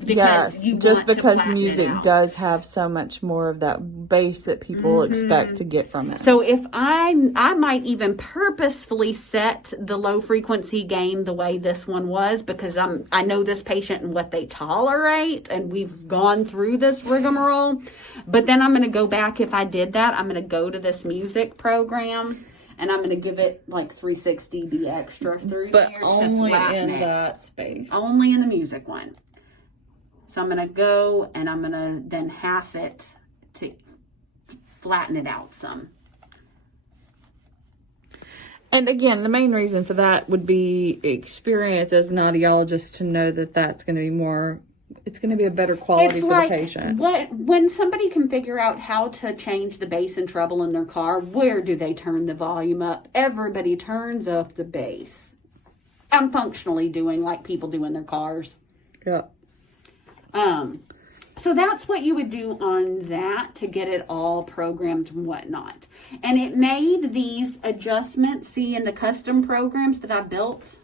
Yes, just because music does have so much more of that bass that people expect to get from it. So if I might even purposefully set the low frequency gain the way this one was, because I know this patient and what they tolerate, and we've gone through this rigmarole. But then I'm going to go back. If I did that, I'm going to go to this music program, and I'm going to give it like 360 dB extra through But here to only flatten in it. that space. Only in the music one. So I'm going to go and I'm going to then half it to flatten it out some. And again, the main reason for that would be experience as an audiologist to know that that's going to be more, it's going to be a better quality for the patient. When somebody can figure out how to change the bass and treble in their car, where do they turn the volume up? Everybody turns up the bass. I'm functionally doing like people do in their cars. Yeah. So that's what you would do on that to get it all programmed and whatnot. And it made these adjustments, see, in the custom programs that I built,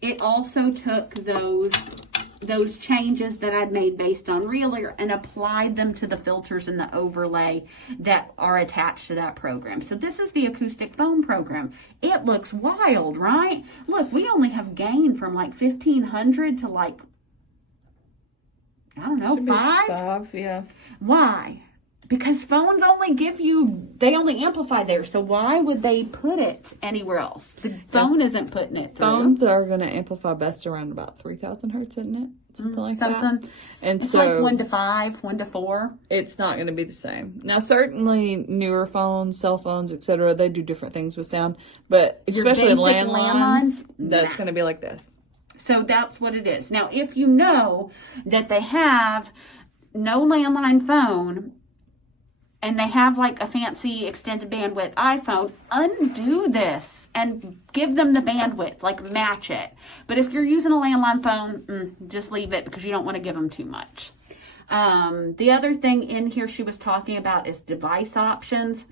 it also took those changes that I'd made based on Reeler and applied them to the filters and the overlay that are attached to that program. So this is the acoustic foam program. It looks wild, right? Look, we only have gain from like 1500 to like, I don't know, 5? Yeah. Why? Because phones only they only amplify there. So why would they put it anywhere else? The phone isn't putting it through. Phones are going to amplify best around about 3,000 hertz, isn't it? Something like that. And it's so like 1 to 5, 1 to 4. It's not going to be the same. Now, certainly newer phones, cell phones, etc., they do different things with sound. But especially landlines, that's going to be like this. So that's what it is. Now, if you know that they have no landline phone and they have like a fancy extended bandwidth iPhone, undo this and give them the bandwidth, like match it. But if you're using a landline phone, just leave it because you don't want to give them too much. The other thing in here she was talking about is device options.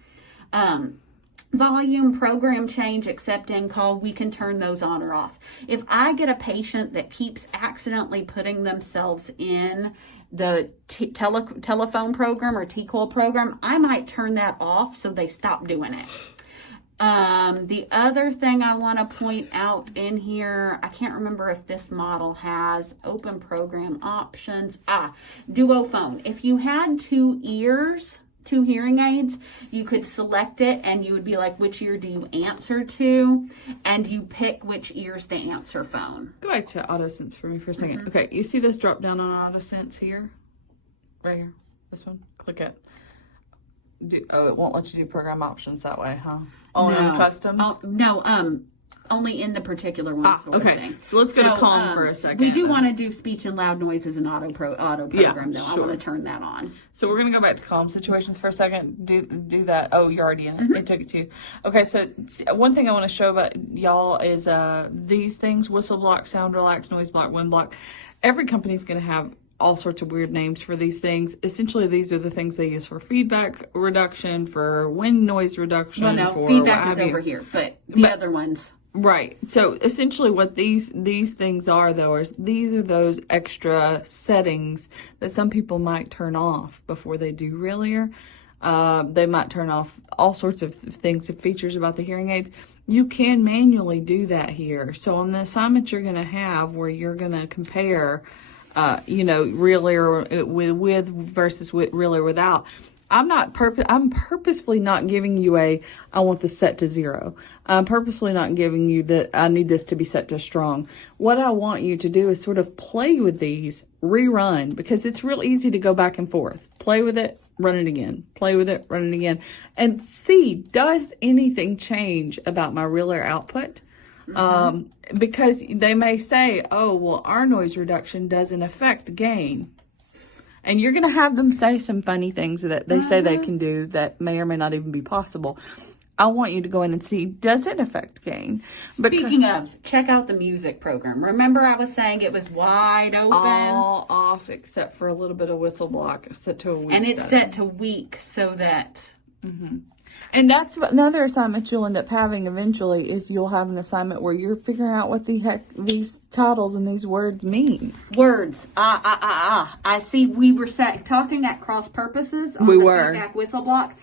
Volume, program change, accept and call, we can turn those on or off. If I get a patient that keeps accidentally putting themselves in the telephone program or T-Coil program, I might turn that off so they stop doing it. The other thing I want to point out in here, I can't remember if this model has open program options. Duophone. If you had 2 hearing aids, you could select it and you would be like, which ear do you answer to? And you pick which ear's the answer phone. Go back to AutoSense for me for a second. Okay, you see this drop down on AutoSense here? Right here. This one. Click it. It won't let you do program options that way, huh? Oh, no. Customs? No, only in the particular one. Okay. So let's go to calm for a second. We do want to do speech and loud noise as an auto program, though. Sure. I want to turn that on. So we're going to go back to calm situations for a second. Do that. Oh, you're already in it. It took it to you. Okay, so one thing I want to show about y'all is these things: whistle block, sound relax, noise block, wind block. Every company's going to have all sorts of weird names for these things. Essentially, these are the things they use for feedback reduction, for wind noise reduction. Well, no, for feedback is over here, but the other ones. Right. So essentially what these things are, though, is these are those extra settings that some people might turn off before they do real ear. They might turn off all sorts of things and features about the hearing aids. You can manually do that here. So on the assignment you're going to have where you're going to compare, real ear with versus real ear without, I'm purposefully not giving you I want this set to 0. I'm purposefully not giving you that I need this to be set to strong. What I want you to do is sort of play with these, rerun, because it's real easy to go back and forth. Play with it, run it again. Play with it, run it again. And see, does anything change about my real ear output? Because they may say, oh, well, our noise reduction doesn't affect gain. And you're going to have them say some funny things that they say they can do that may or may not even be possible. I want you to go in and see, does it affect gain? Speaking of, check out the music program. Remember I was saying it was wide open? All off except for a little bit of whistle block set to a weak And it's set to weak so that... And that's another assignment you'll end up having eventually is you'll have an assignment where you're figuring out what the heck these titles and these words mean. Words. I see we were talking at cross purposes on the feedback whistle block.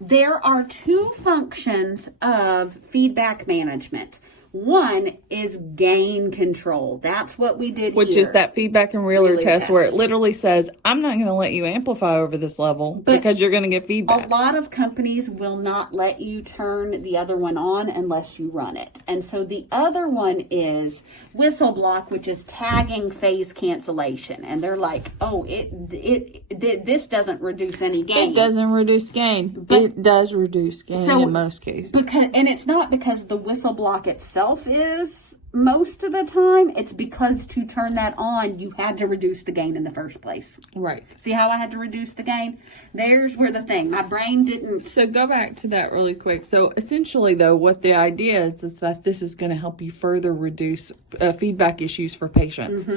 There are 2 functions of feedback management. One is gain control. That's what we did Which here. is that feedback and real ear test where it literally says, I'm not going to let you amplify over this level because you're going to get feedback. A lot of companies will not let you turn the other one on unless you run it. And so the other one is whistle block, which is tagging phase cancellation. And they're like, oh, this doesn't reduce any gain. It doesn't reduce gain. But it does reduce gain in most cases. And it's not because the whistle block itself is most of the time. It's because to turn that on, you had to reduce the gain in the first place. Right. See how I had to reduce the gain? There's where the thing, my brain didn't. So go back to that really quick. So essentially, though, what the idea is that this is going to help you further reduce feedback issues for patients.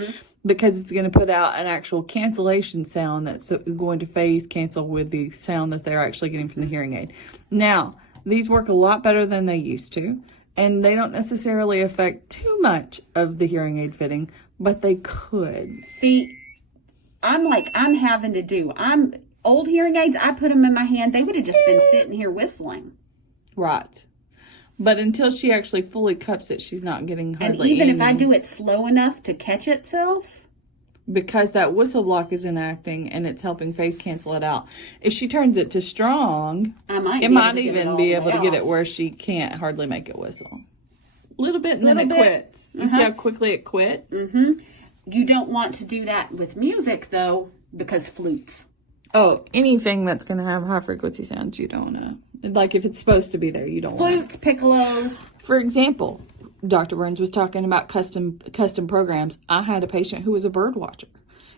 Because it's going to put out an actual cancellation sound that's going to phase cancel with the sound that they're actually getting from the hearing aid. Now, these work a lot better than they used to. And they don't necessarily affect too much of the hearing aid fitting, but they could. See, I'm old hearing aids, I put them in my hand, they would have just been sitting here whistling. Right. But until she actually fully cups it, she's not getting hardly And even any. if I do it slow enough to catch itself. Because that whistle block is enacting and it's helping phase cancel it out. If she turns it to strong, it might even be able to get it where she can't hardly make it whistle. A little bit and then it quits. You see how quickly it quit? You don't want to do that with music, though, because flutes. Oh, anything that's going to have high frequency sounds, you don't know. Like if it's supposed to be there, you don't want it. Flutes, piccolos. For example, Dr. Burns was talking about custom programs. I had a patient who was a bird watcher.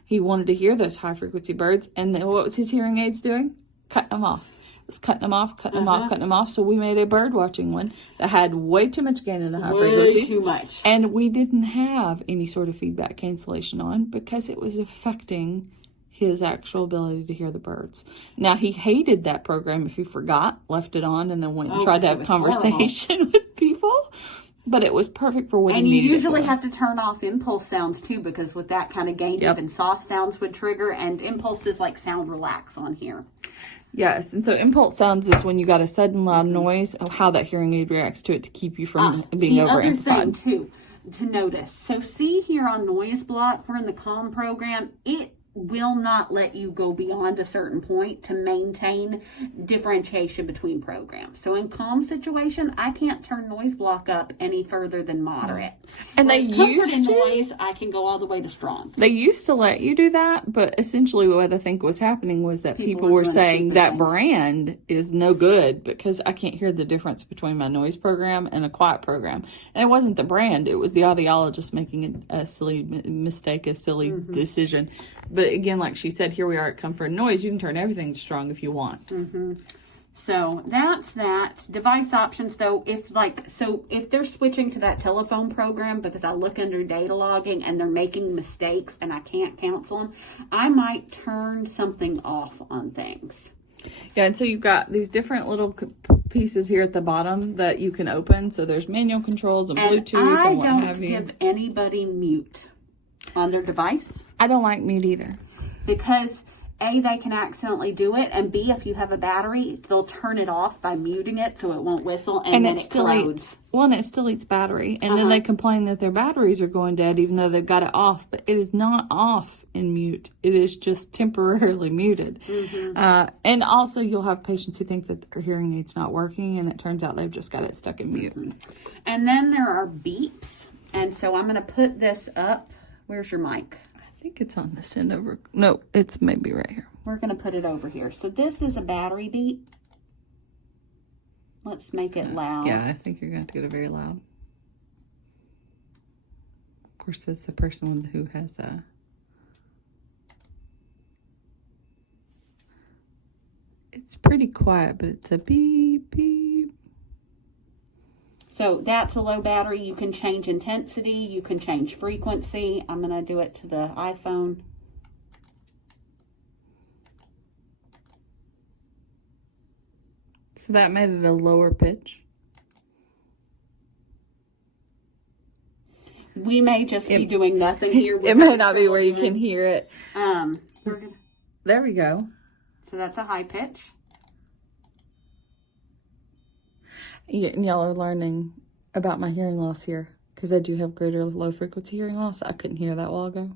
He wanted to hear those high frequency birds, and then what was his hearing aids doing? Cutting them off. It was cutting them off, cutting them off, cutting them off. So we made a bird watching one that had way too much gain in the high frequencies. Way too much. And we didn't have any sort of feedback cancellation on because it was affecting his actual ability to hear the birds. Now, he hated that program if he forgot, left it on, and then went and tried to have conversation with people. But it was perfect for what he needed. And you usually have to turn off impulse sounds too, because with that kind of gain, even soft sounds would trigger, and impulses like sound relax on here. Yes, and so impulse sounds is when you got a sudden loud noise, of how that hearing aid reacts to it to keep you from being over amplified. The other thing too to notice. So see here on noise block, we're in the calm program. will not let you go beyond a certain point to maintain differentiation between programs. So in calm situation, I can't turn noise block up any further than moderate. And Whereas they comfort used and to. noise, I can go all the way to strong. They used to let you do that, but essentially what I think was happening was that people were doing saying stupid that things. brand is no good because I can't hear the difference between my noise program and a quiet program. And it wasn't the brand, it was the audiologist making a silly mistake, a silly decision. But again, like she said, here we are at comfort and noise. You can turn everything to strong if you want. So that's that. Device options, though, if they're switching to that telephone program because I look under data logging and they're making mistakes and I can't counsel them, I might turn something off on things. Yeah, and so you've got these different little pieces here at the bottom that you can open. So there's manual controls and Bluetooth and what have you. I don't give anybody mute on their device. I don't like mute either. Because A, they can accidentally do it, and B, if you have a battery, they'll turn it off by muting it so it won't whistle, and then it still explodes. And it still eats battery. And then they complain that their batteries are going dead even though they've got it off. But it is not off in mute. It is just temporarily muted. And also you'll have patients who think that their hearing aid's not working, and it turns out they've just got it stuck in mute. And then there are beeps. And so I'm going to put this up. Where's your mic? I think it's on this end over. No, it's maybe right here. We're going to put it over here. So this is a battery beep. Let's make it loud. Yeah, I think you're going to have to get it very loud. Of course, that's the person who has a... It's pretty quiet, but it's a beep, beep. So that's a low battery. You can change intensity. You can change frequency. I'm going to do it to the iPhone. So that made it a lower pitch. We may just be doing nothing here. It may not be where you can hear it. There we go. So that's a high pitch. Y'all are learning about my hearing loss here because I do have greater low frequency hearing loss. I couldn't hear that a while ago.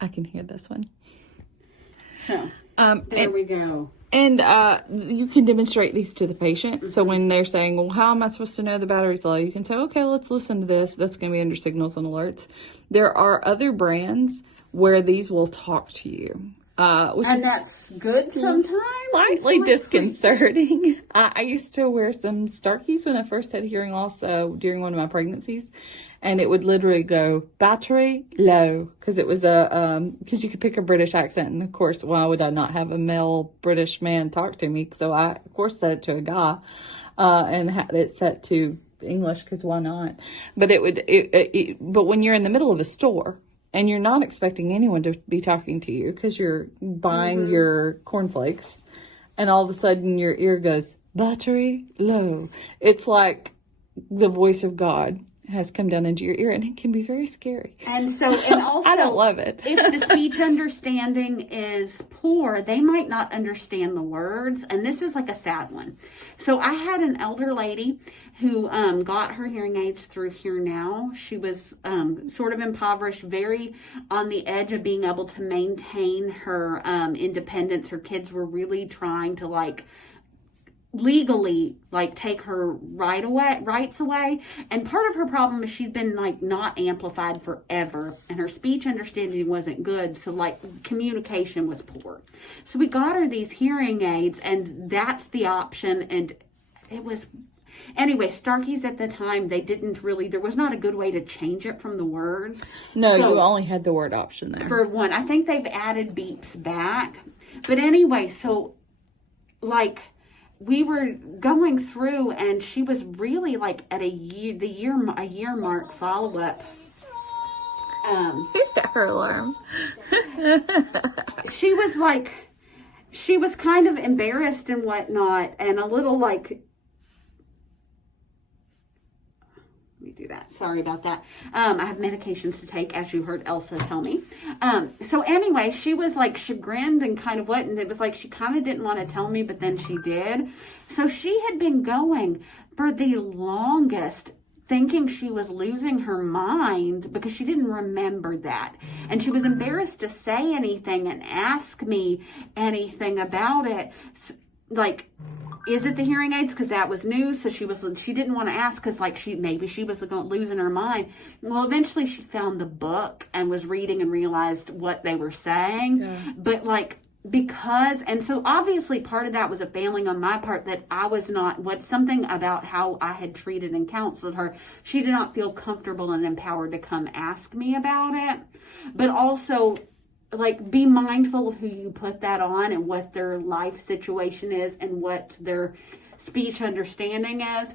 I can hear this one. So there we go. And you can demonstrate these to the patient. So when they're saying, well, how am I supposed to know the battery's low? You can say, okay, let's listen to this. That's going to be under signals and alerts. There are other brands where these will talk to you. And that's good sometimes. Slightly disconcerting. I used to wear some Starkeys when I first had hearing loss during one of my pregnancies. And it would literally go, battery low. Because it was because you could pick a British accent. And of course, why would I not have a male British man talk to me? So I, of course, set it to a guy. And had it set to English because why not? But but when you're in the middle of a store, and you're not expecting anyone to be talking to you because you're buying your cornflakes, and all of a sudden your ear goes, battery low. It's like the voice of God has come down into your ear, and it can be very scary. And also, I don't love it. If the speech understanding is poor, they might not understand the words, and this is like a sad one. So I had an elder lady who got her hearing aids through Hear Now. She was sort of impoverished, very on the edge of being able to maintain her independence. Her kids were really trying to legally take her rights away, and part of her problem is she'd been not amplified forever, and her speech understanding wasn't good, so communication was poor. So we got her these hearing aids, and that's the option. And it was anyway, Starkeys at the time, there was not a good way to change it from the words. No, so, you only had the word option there. For one, I think they've added beeps back, but anyway, so we were going through, and she was really at a year mark follow-up. Her alarm. She was kind of embarrassed and whatnot, and a little let me do that. Sorry about that. I have medications to take, as you heard Elsa tell me. So anyway, she was chagrined and kind of and it was she kind of didn't want to tell me, but then she did. So she had been going for the longest thinking she was losing her mind because she didn't remember that. And she was embarrassed to say anything and ask me anything about it. Like, is it the hearing aids? Because that was new. So she didn't want to ask because like maybe she was losing her mind. Well, eventually she found the book and was reading and realized what they were saying. Yeah. But like, and so obviously part of that was a failing on my part, that I was not, something about how I had treated and counseled her. She did not feel comfortable and empowered to come ask me about it. But also, like, be mindful of who you put that on and what their life situation is and what their speech understanding is.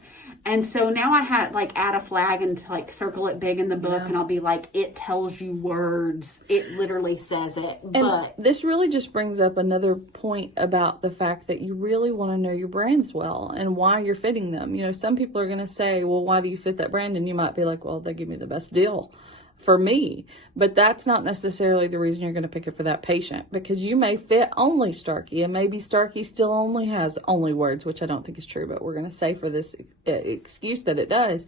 And so now I had add a flag and circle it big in the book, and I'll be like, it tells you words. It literally says it. And this really just brings up another point about the fact that you really want to know your brands well and why you're fitting them. You know, some people are going to say, well, why do you fit that brand? And you might be like, well, they give me the best deal for me. But that's not necessarily the reason you're going to pick it for that patient, because you may fit only Starkey, and maybe Starkey still only has only words, which I don't think is true, but we're going to say for this excuse that it does.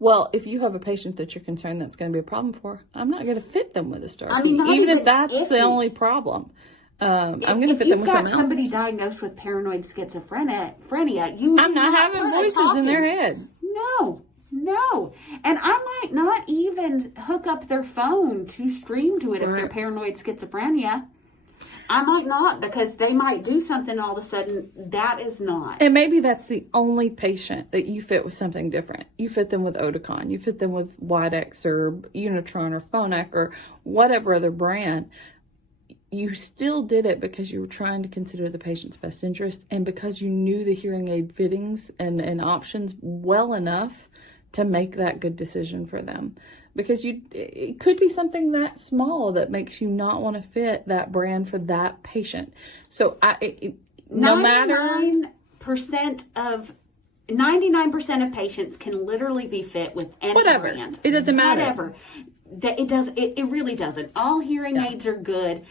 Well, if you have a patient that you're concerned that's going to be a problem for, I'm not going to fit them with a Starkey, even if that's the only problem. I'm going to fit them with something else. If you've got somebody diagnosed with paranoid schizophrenia, I'm not having voices in their head. No. And I might not even hook up their phone to stream to it if they're paranoid schizophrenia. I might not, because they might do something all of a sudden. That is not. And maybe that's the only patient that you fit with something different. You fit them with Oticon. You fit them with Widex or Unitron or Phonak or whatever other brand. You still did it because you were trying to consider the patient's best interest, and because you knew the hearing aid fittings and options well enough to make that good decision for them. Because it could be something that small that makes you not want to fit that brand for that patient. So 99% of patients can literally be fit with any brand. It doesn't matter. Whatever. It really doesn't. All hearing aids are good.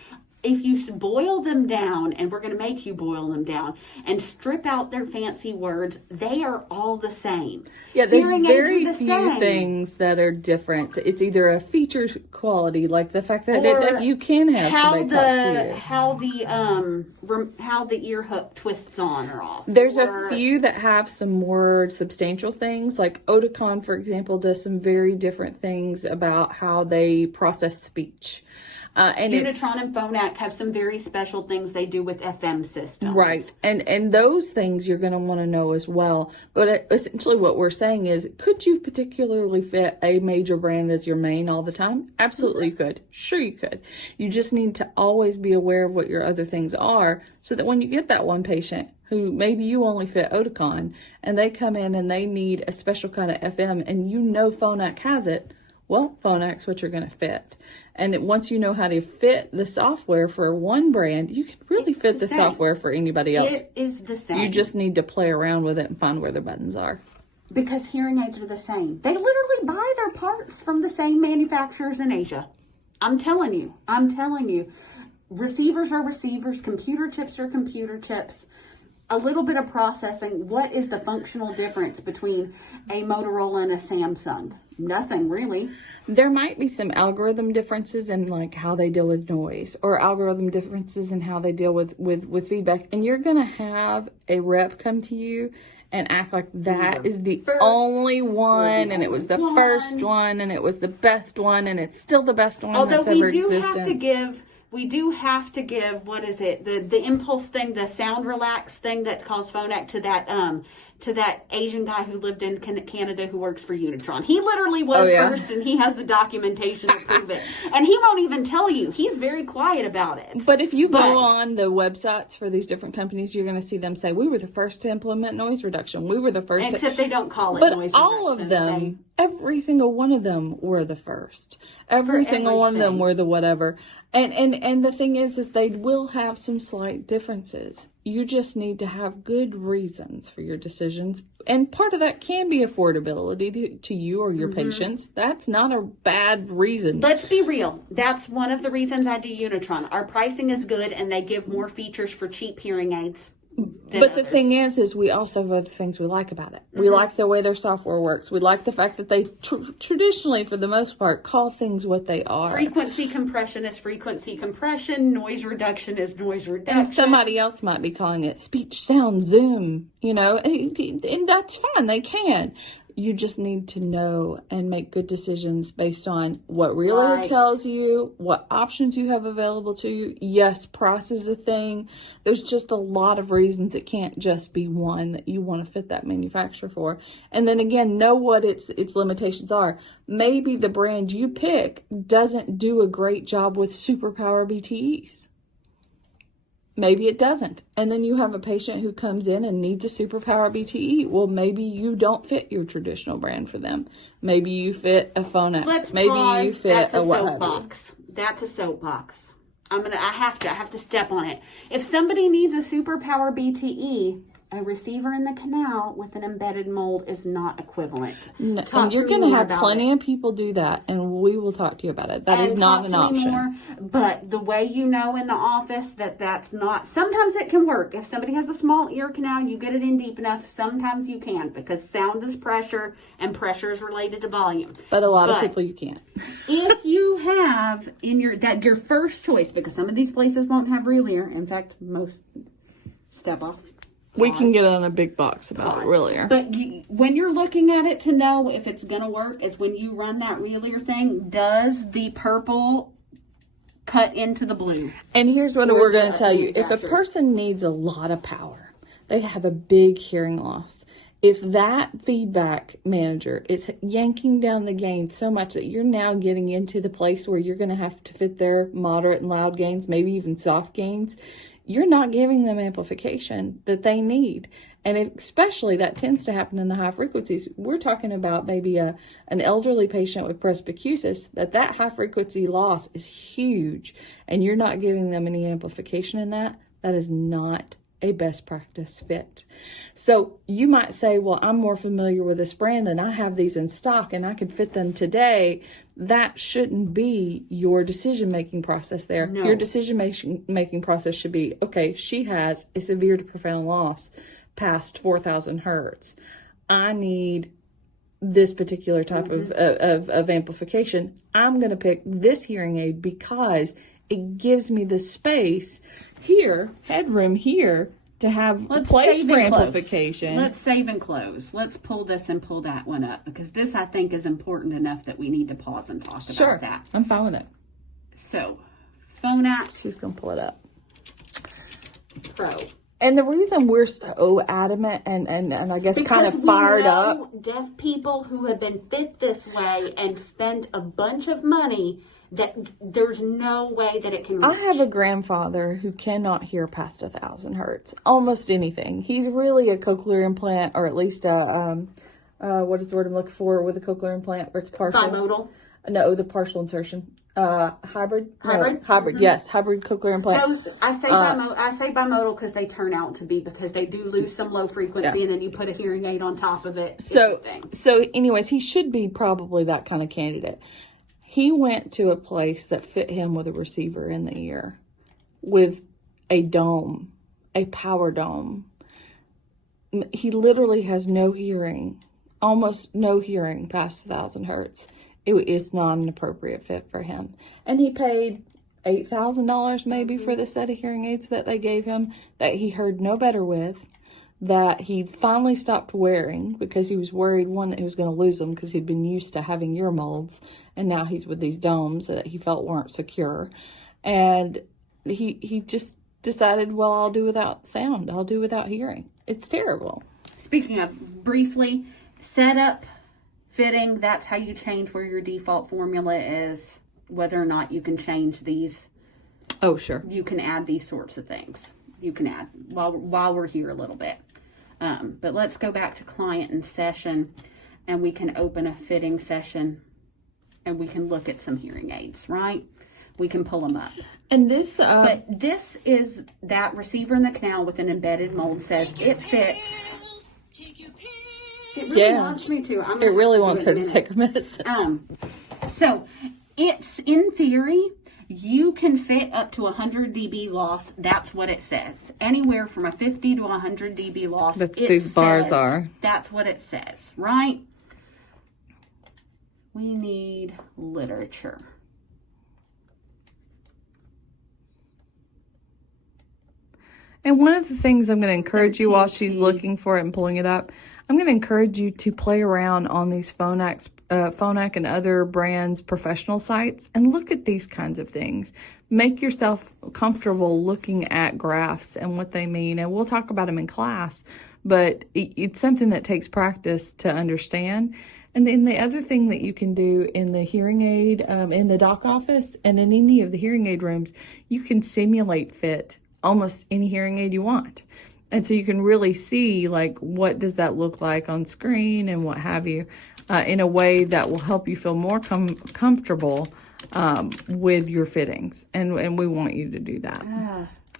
If you boil them down, and we're going to make you boil them down, and strip out their fancy words, they are all the same. Yeah, there's very few things that are different. It's either a feature quality, like the fact that you can have somebody talk to you. How the ear hook twists on or off. There's a few that have some more substantial things, like Oticon, for example, does some very different things about how they process speech. And Unitron and Phonak have some very special things they do with FM systems. Right. And those things you're going to want to know as well. But essentially what we're saying is, could you particularly fit a major brand as your main all the time? Absolutely you could. Sure you could. You just need to always be aware of what your other things are, so that when you get that one patient who maybe you only fit Oticon, and they come in and they need a special kind of FM, and you know Phonak has it, well, Phonak's what you're going to fit. And once you know how to fit the software for one brand, you can really fit the software for anybody else. It is the same. You just need to play around with it and find where the buttons are. Because hearing aids are the same. They literally buy their parts from the same manufacturers in Asia. I'm telling you. Receivers are receivers. Computer chips are computer chips. A little bit of processing. What is the functional difference between a Motorola and a Samsung? Nothing, really. There might be some algorithm differences in like how they deal with noise, or algorithm differences in how they deal with feedback. And you're going to have a rep come to you and act like that is the only one, and it was the first one, and it was the best one, and it's still the best one that's ever existed. We do have to give, what is it, the impulse thing, the sound relax thing that calls Phonak to that Asian guy who lived in Canada who worked for Unitron. He literally was first, and he has the documentation to prove it. And he won't even tell you. He's very quiet about it. But if you go on the websites for these different companies, you're going to see them say, we were the first to implement noise reduction. We were the first. Except they don't call it noise reduction. But all of them, every single one of them were the first. Every single one of them were the whatever. And the thing is they will have some slight differences. You just need to have good reasons for your decisions. And part of that can be affordability to you or your patients. That's not a bad reason. Let's be real. That's one of the reasons I do Unitron. Our pricing is good, and they give more features for cheap hearing aids. But the thing is we also have other things we like about it. We like the way their software works. We like the fact that they traditionally, for the most part, call things what they are. Frequency compression is frequency compression. Noise reduction is noise reduction. And somebody else might be calling it speech, sound, zoom, you know, and that's fine. They can. You just need to know and make good decisions based on what Realtor tells you, what options you have available to you. Yes, price is a thing. There's just a lot of reasons it can't just be one that you want to fit that manufacturer for. And then again, know what its limitations are. Maybe the brand you pick doesn't do a great job with superpower BTEs. Maybe it doesn't. And then you have a patient who comes in and needs a superpower BTE. Well, maybe you don't fit your traditional brand for them. Maybe you fit a Phonak. Maybe you fit a what have you. That's a soapbox. I have to step on it. If somebody needs a superpower BTE, a receiver in the canal with an embedded mold is not equivalent. No, and you're going to have plenty of people do that, and we will talk to you about it. That is not an option. More, but the way you know in the office that's not, sometimes it can work. If somebody has a small ear canal, you get it in deep enough, sometimes you can, because sound is pressure, and pressure is related to volume. But a lot of people you can't. If you have in your first choice, because some of these places won't have real ear, in fact, most step off. We can get on a big box about real ear. But when you're looking at it to know if it's going to work is when you run that real ear thing, does the purple cut into the blue? And here's what we're going to tell you. If a person needs a lot of power, they have a big hearing loss. If that feedback manager is yanking down the gain so much that you're now getting into the place where you're going to have to fit their moderate and loud gains, maybe even soft gains, you're not giving them amplification that they need. And especially that tends to happen in the high frequencies. We're talking about maybe an elderly patient with presbycusis, that high frequency loss is huge, and you're not giving them any amplification in that. That is not a best practice fit. So you might say, well, I'm more familiar with this brand and I have these in stock and I can fit them today. That shouldn't be your decision-making process there. No. Your decision-making process should be, okay, she has a severe to profound loss past 4,000 hertz. I need this particular type of amplification. I'm going to pick this hearing aid because it gives me the space here, headroom here, to have a place for amplification. Let's save and close. Let's pull this and pull that one up, because this, I think, is important enough that we need to pause and talk about that. I'm fine with it. So, Phonak. She's going to pull it up. Pro. And the reason we're so adamant and I guess because kind of fired up. Deaf people who have been fit this way and spend a bunch of money that there's no way that it can reach. I have a grandfather who cannot hear past 1,000 hertz. Almost anything. He's really a cochlear implant, or at least a, what is the word I'm looking for with a cochlear implant where it's partial? Bimodal? No, the partial insertion. Hybrid? Hybrid? No, hybrid, yes. Hybrid cochlear implant. No, I say bimodal because they turn out to be, because they do lose some low frequency and then you put a hearing aid on top of it. So anyways, he should be probably that kind of candidate. He went to a place that fit him with a receiver in the ear, with a dome, a power dome. He literally has no hearing, almost no hearing past 1,000 hertz. It is not an appropriate fit for him. And he paid $8,000 maybe for the set of hearing aids that they gave him, that he heard no better with, that he finally stopped wearing because he was worried, one, that he was going to lose them because he'd been used to having ear molds, and now he's with these domes that he felt weren't secure. And he just decided, well, I'll do without sound. I'll do without hearing. It's terrible. Speaking of, briefly, setup, fitting, that's how you change where your default formula is, whether or not you can change these. Oh, sure. You can add these sorts of things. You can add while we're here a little bit. But let's go back to client and session, and we can open a fitting session and we can look at some hearing aids, right? We can pull them up. And this, but this is that receiver in the canal with an embedded mold, says it fits. It really wants me to. It really wants her to take a medicine. So it's, in theory, You can fit up to 100 dB loss. That's what it says. Anywhere from a 50 to 100 dB loss. That's what these bars are. That's what it says, right? We need literature. And one of the things I'm going to encourage you while she's looking for it and pulling it up, I'm going to encourage you to play around on these Phonak and other brands' professional sites and look at these kinds of things. Make yourself comfortable looking at graphs and what they mean. And we'll talk about them in class, but it's something that takes practice to understand. And then the other thing that you can do in the hearing aid, in the doc office and in any of the hearing aid rooms, you can simulate fit almost any hearing aid you want. And so you can really see, like, what does that look like on screen and what have you, in a way that will help you feel more comfortable with your fittings. And we want you to do that.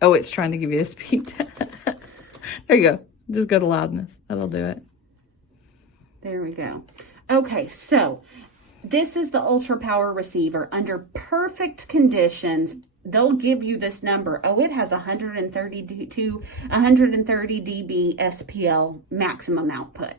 Oh, it's trying to give you a speed. There you go. Just go to loudness. That'll do it. There we go. Okay, so this is the ultra power receiver. Under perfect conditions, they'll give you this number. Oh, it has 130 dB SPL maximum output.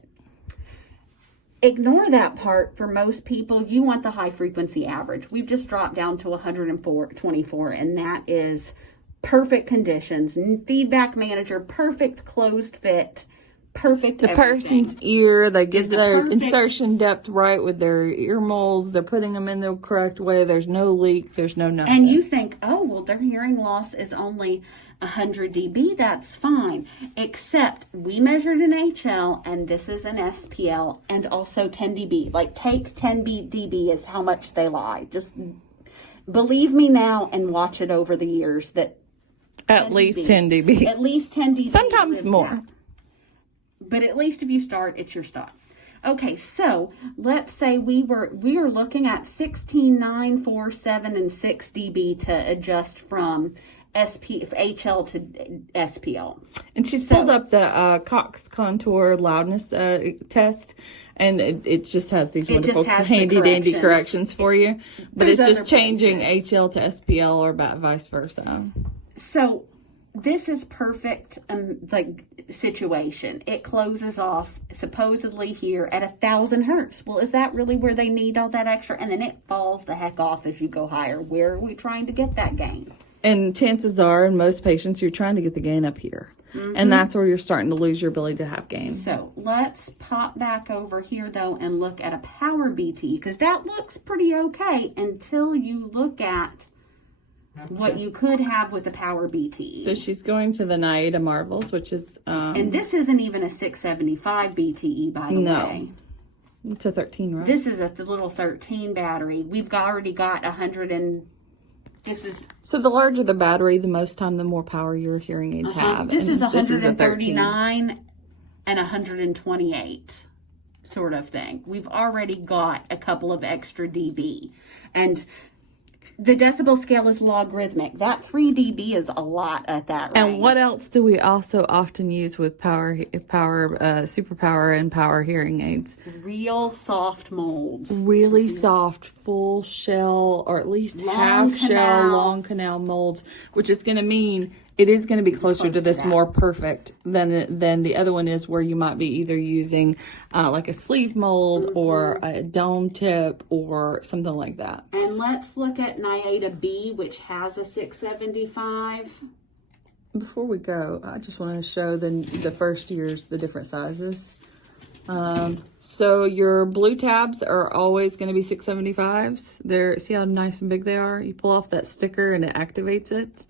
Ignore that part. For most people, you want the high frequency average. We've just dropped down to 124, and that is perfect conditions. Feedback manager, perfect closed fit, perfect the everything. Person's ear, they get their insertion depth right with their ear molds. They're putting them in the correct way. There's no leak. There's no nothing. And you think, oh, well, their hearing loss is only 100 dB. That's fine. Except we measured an HL, and this is an SPL, and also 10 dB. Like, take 10 dB is how much they lie. Just believe me now and watch it over the years. That at least 10 dB. At least 10 dB. Sometimes more. That. But at least if you start, it's your stop. Okay, so let's say we are looking at 16, 9, 4, 7, and 6 dB to adjust from HL to SPL. And she's pulled up the Cox Contour loudness test, and it just has these wonderful handy-dandy corrections for you. But it's just changing HL to SPL or vice versa. So this is perfect, situation. It closes off supposedly here at 1,000 hertz. Well, is that really where they need all that extra? And then it falls the heck off as you go higher. Where are we trying to get that gain? And chances are, in most patients, you're trying to get the gain up here. Mm-hmm. And that's where you're starting to lose your ability to have gain. So let's pop back over here, though, and look at a power BT, because that looks pretty okay until you look at what you could have with the power BTE. So she's going to the Naida Marvels, which is... and this isn't even a 675 BTE, by the way. It's a 13, right? This is a little 13 battery. We've already got 100 and... This is... So the larger the battery, the most time, the more power your hearing aids have. This is 139 and 128 sort of thing. We've already got a couple of extra dB. And... the decibel scale is logarithmic. That 3 dB is a lot at that range. And what else do we also often use with superpower and power hearing aids? Real soft molds. Really soft, full shell, or at least half shell, long canal molds, which is going to mean it is going to be closer to this more perfect than the other one is, where you might be either using like a sleeve mold or a dome tip or something like that. And let's look at Naida B, which has a 675. Before we go, I just want to show the first year's, the different sizes. So your blue tabs are always going to be 675s. See how nice and big they are? You pull off that sticker and it activates it.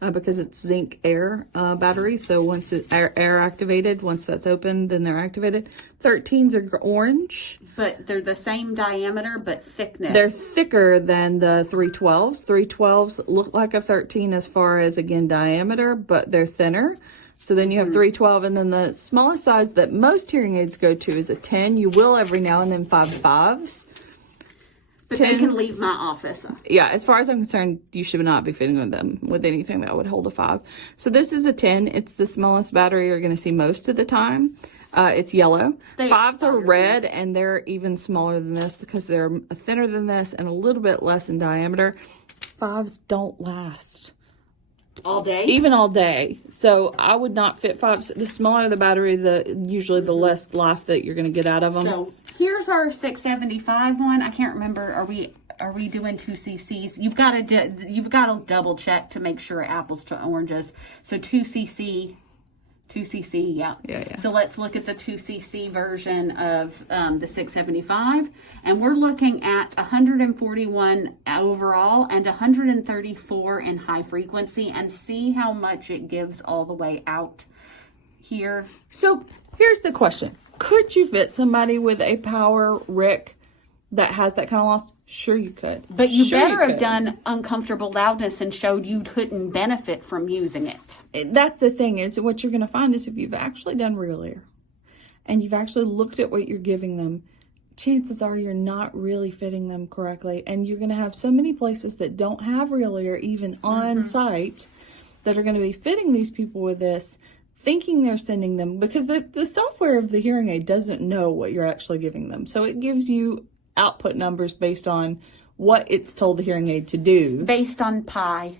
Because it's zinc air batteries. So once it's air activated, once that's open, then they're activated. 13s are orange. But they're the same diameter, but thickness. They're thicker than the 312s. 312s look like a 13 as far as, again, diameter, but they're thinner. So then you have 312, and then the smallest size that most hearing aids go to is a 10. You will every now and then 5.5s. But they can leave my office. Yeah, as far as I'm concerned, you should not be fitting with them with anything that would hold a 5. So this is a 10. It's the smallest battery you're going to see most of the time. It's yellow. They 5s are expired. red, and they're even smaller than this because they're thinner than this and a little bit less in diameter. 5s don't last All day? even all day. So I would not fit 5s. The smaller the battery, usually the less life that you're going to get out of them. So here's our 675 one. I can't remember. Are we doing 2 cc's? You've got to double check to make sure apples to oranges. So 2 cc, yeah. Yeah. So let's look at the 2 cc version of the 675, and we're looking at 141 overall and 134 in high frequency, and see how much it gives all the way out here. So here's the question. Could you fit somebody with a power RIC that has that kind of loss? Sure you could. But you Sure better have could. done uncomfortable loudness and showed you couldn't benefit from using it. That's the thing. Is what you're going to find is if you've actually done real ear and you've actually looked at what you're giving them, chances are you're not really fitting them correctly. And you're going to have so many places that don't have real ear even on site that are going to be fitting these people with this, thinking they're sending them, because the software of the hearing aid doesn't know what you're actually giving them. So it gives you output numbers based on what it's told the hearing aid to do. Based on pi.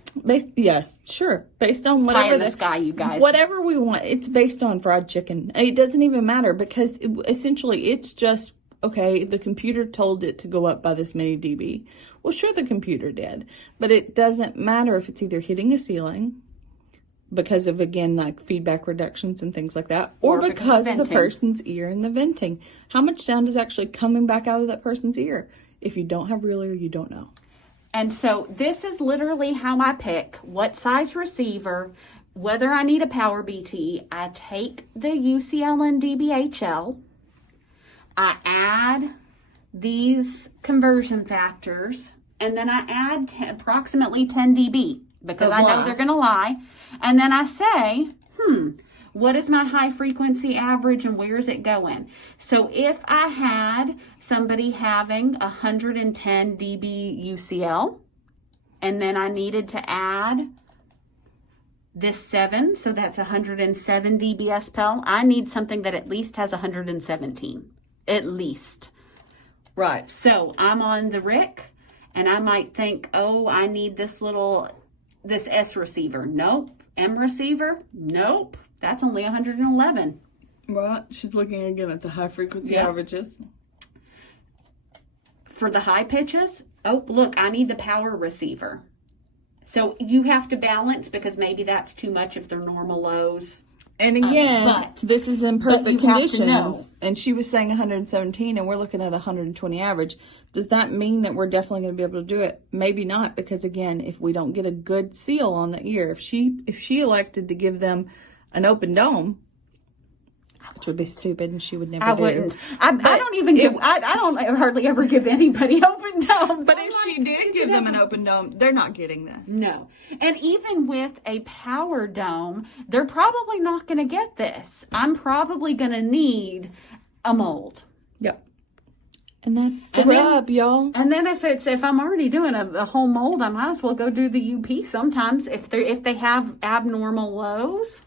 Yes, sure. Based on Pie whatever in the sky, you guys. whatever we want. It's based on fried chicken. It doesn't even matter because essentially it's just, okay, the computer told it to go up by this many dB. Well, sure, the computer did, but it doesn't matter if it's either hitting a ceiling because of, again, like feedback reductions and things like that, or because of the venting. person's ear and the venting. How much sound is actually coming back out of that person's ear? If you don't have real ear, you don't know. And so this is literally how I pick what size receiver, whether I need a power BT. I take the UCL and DBHL. I add these conversion factors, and then I add approximately 10 dB because I know they're going to lie. And then I say, what is my high frequency average and where is it going? So if I had somebody having 110 dB UCL, and then I needed to add this 7, so that's 107 dB SPL, I need something that at least has 117, at least. Right. So I'm on the RIC, and I might think, oh, I need this S receiver. Nope. M receiver? Nope. That's only 111. Right. She's looking again at the high frequency averages. For the high pitches, oh, look, I need the power receiver. So you have to balance because maybe that's too much if they're normal lows. And again, but this is in perfect you have to know. conditions. And she was saying 117 and we're looking at 120 average. Does that mean that we're definitely going to be able to do it? Maybe not, because again, if we don't get a good seal on the ear, if she elected to give them an open dome, which would be stupid and she would never I do. wouldn't. I don't even give, I don't hardly ever give anybody open domes. But if she did give them an open dome, they're not getting this. No. And even with a power dome, they're probably not going to get this. I'm probably going to need a mold. Yep. And that's the rub, y'all. And then if I'm already doing a whole mold, I might as well go do the UP sometimes. If they have abnormal lows,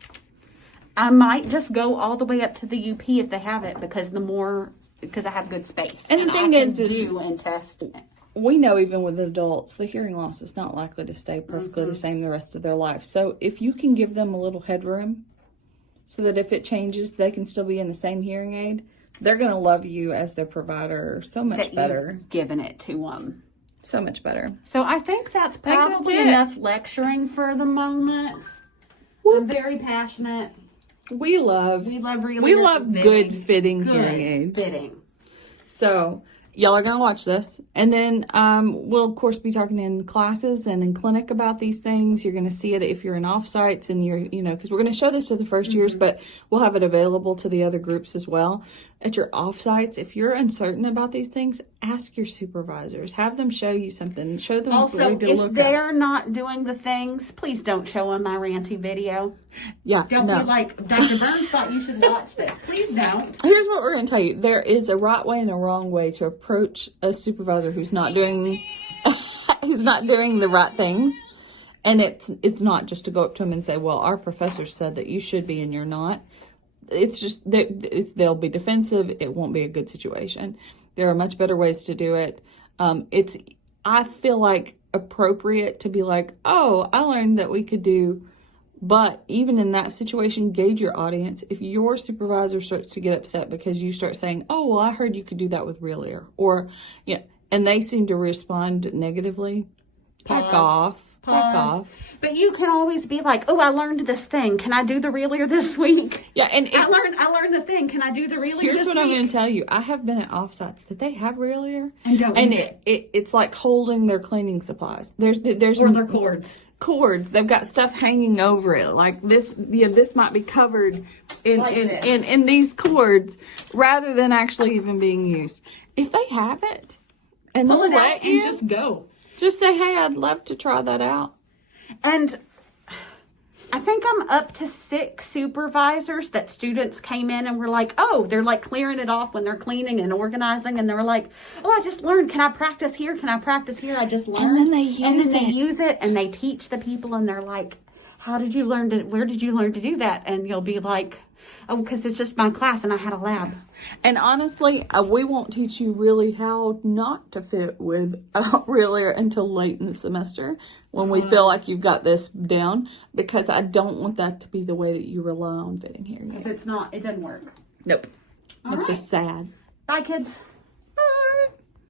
I might just go all the way up to the UP if they have it, because I have good space. And the thing is do and test it. We know even with adults, the hearing loss is not likely to stay perfectly the same the rest of their life. So if you can give them a little headroom so that if it changes, they can still be in the same hearing aid, they're going to love you as their provider so much better. Giving it to them. So much better. So I think that's probably it. enough lecturing for the moment. I'm very passionate. We love good fitting hearing aids. Fitting. So y'all are going to watch this. And then we'll, of course, be talking in classes and in clinic about these things. You're going to see it if you're in off-sites and you're, because we're going to show this to the first years, but we'll have it available to the other groups as well. At your off-sites, if you're uncertain about these things, ask your supervisors. Have them show you something. Show them Also, what to look if they're not doing the things, please don't show them my ranty video. Yeah, Don't be like, Dr. Burns thought you should watch this. Please don't. Here's what we're going to tell you. There is a right way and a wrong way to approach a supervisor who's not doing the right things. And it's not just to go up to them and say, well, our professor said that you should be and you're not. it's just they'll be defensive. It won't be a good situation. There are much better ways to do it. I feel like appropriate to be like, oh, I learned that we could do, but even in that situation, gauge your audience. If your supervisor starts to get upset because you start saying, oh, well, I heard you could do that with real ear, or, and they seem to respond negatively, back off. But you can always be like, oh, I learned this thing. Can I do the real ear this week? Yeah, and I learned the thing. Can I do the real ear this week? Here's what I'm going to tell you. I have been at offsites that they have real ear. And don't use it. It's like holding their cleaning supplies. There's or their cords. They've got stuff hanging over it. Like this, this might be covered in these cords rather than actually even being used. If they have it and pull they'll it let out you, and just go. Just say, hey, I'd love to try that out. And I think I'm up to 6 supervisors that students came in and were like, oh, they're like clearing it off when they're cleaning and organizing. And they were like, oh, I just learned. Can I practice here? Can I practice here? I just learned. And then they use it and they teach the people and they're like, where did you learn to do that? And you'll be like, oh, because it's just my class and I had a lab. And honestly, we won't teach you really how not to fit with real ear until late in the semester when we feel like you've got this down, because I don't want that to be the way that you rely on fitting hearing aids. If it's not, it doesn't work. Nope. All Makes right. us sad. Bye, kids.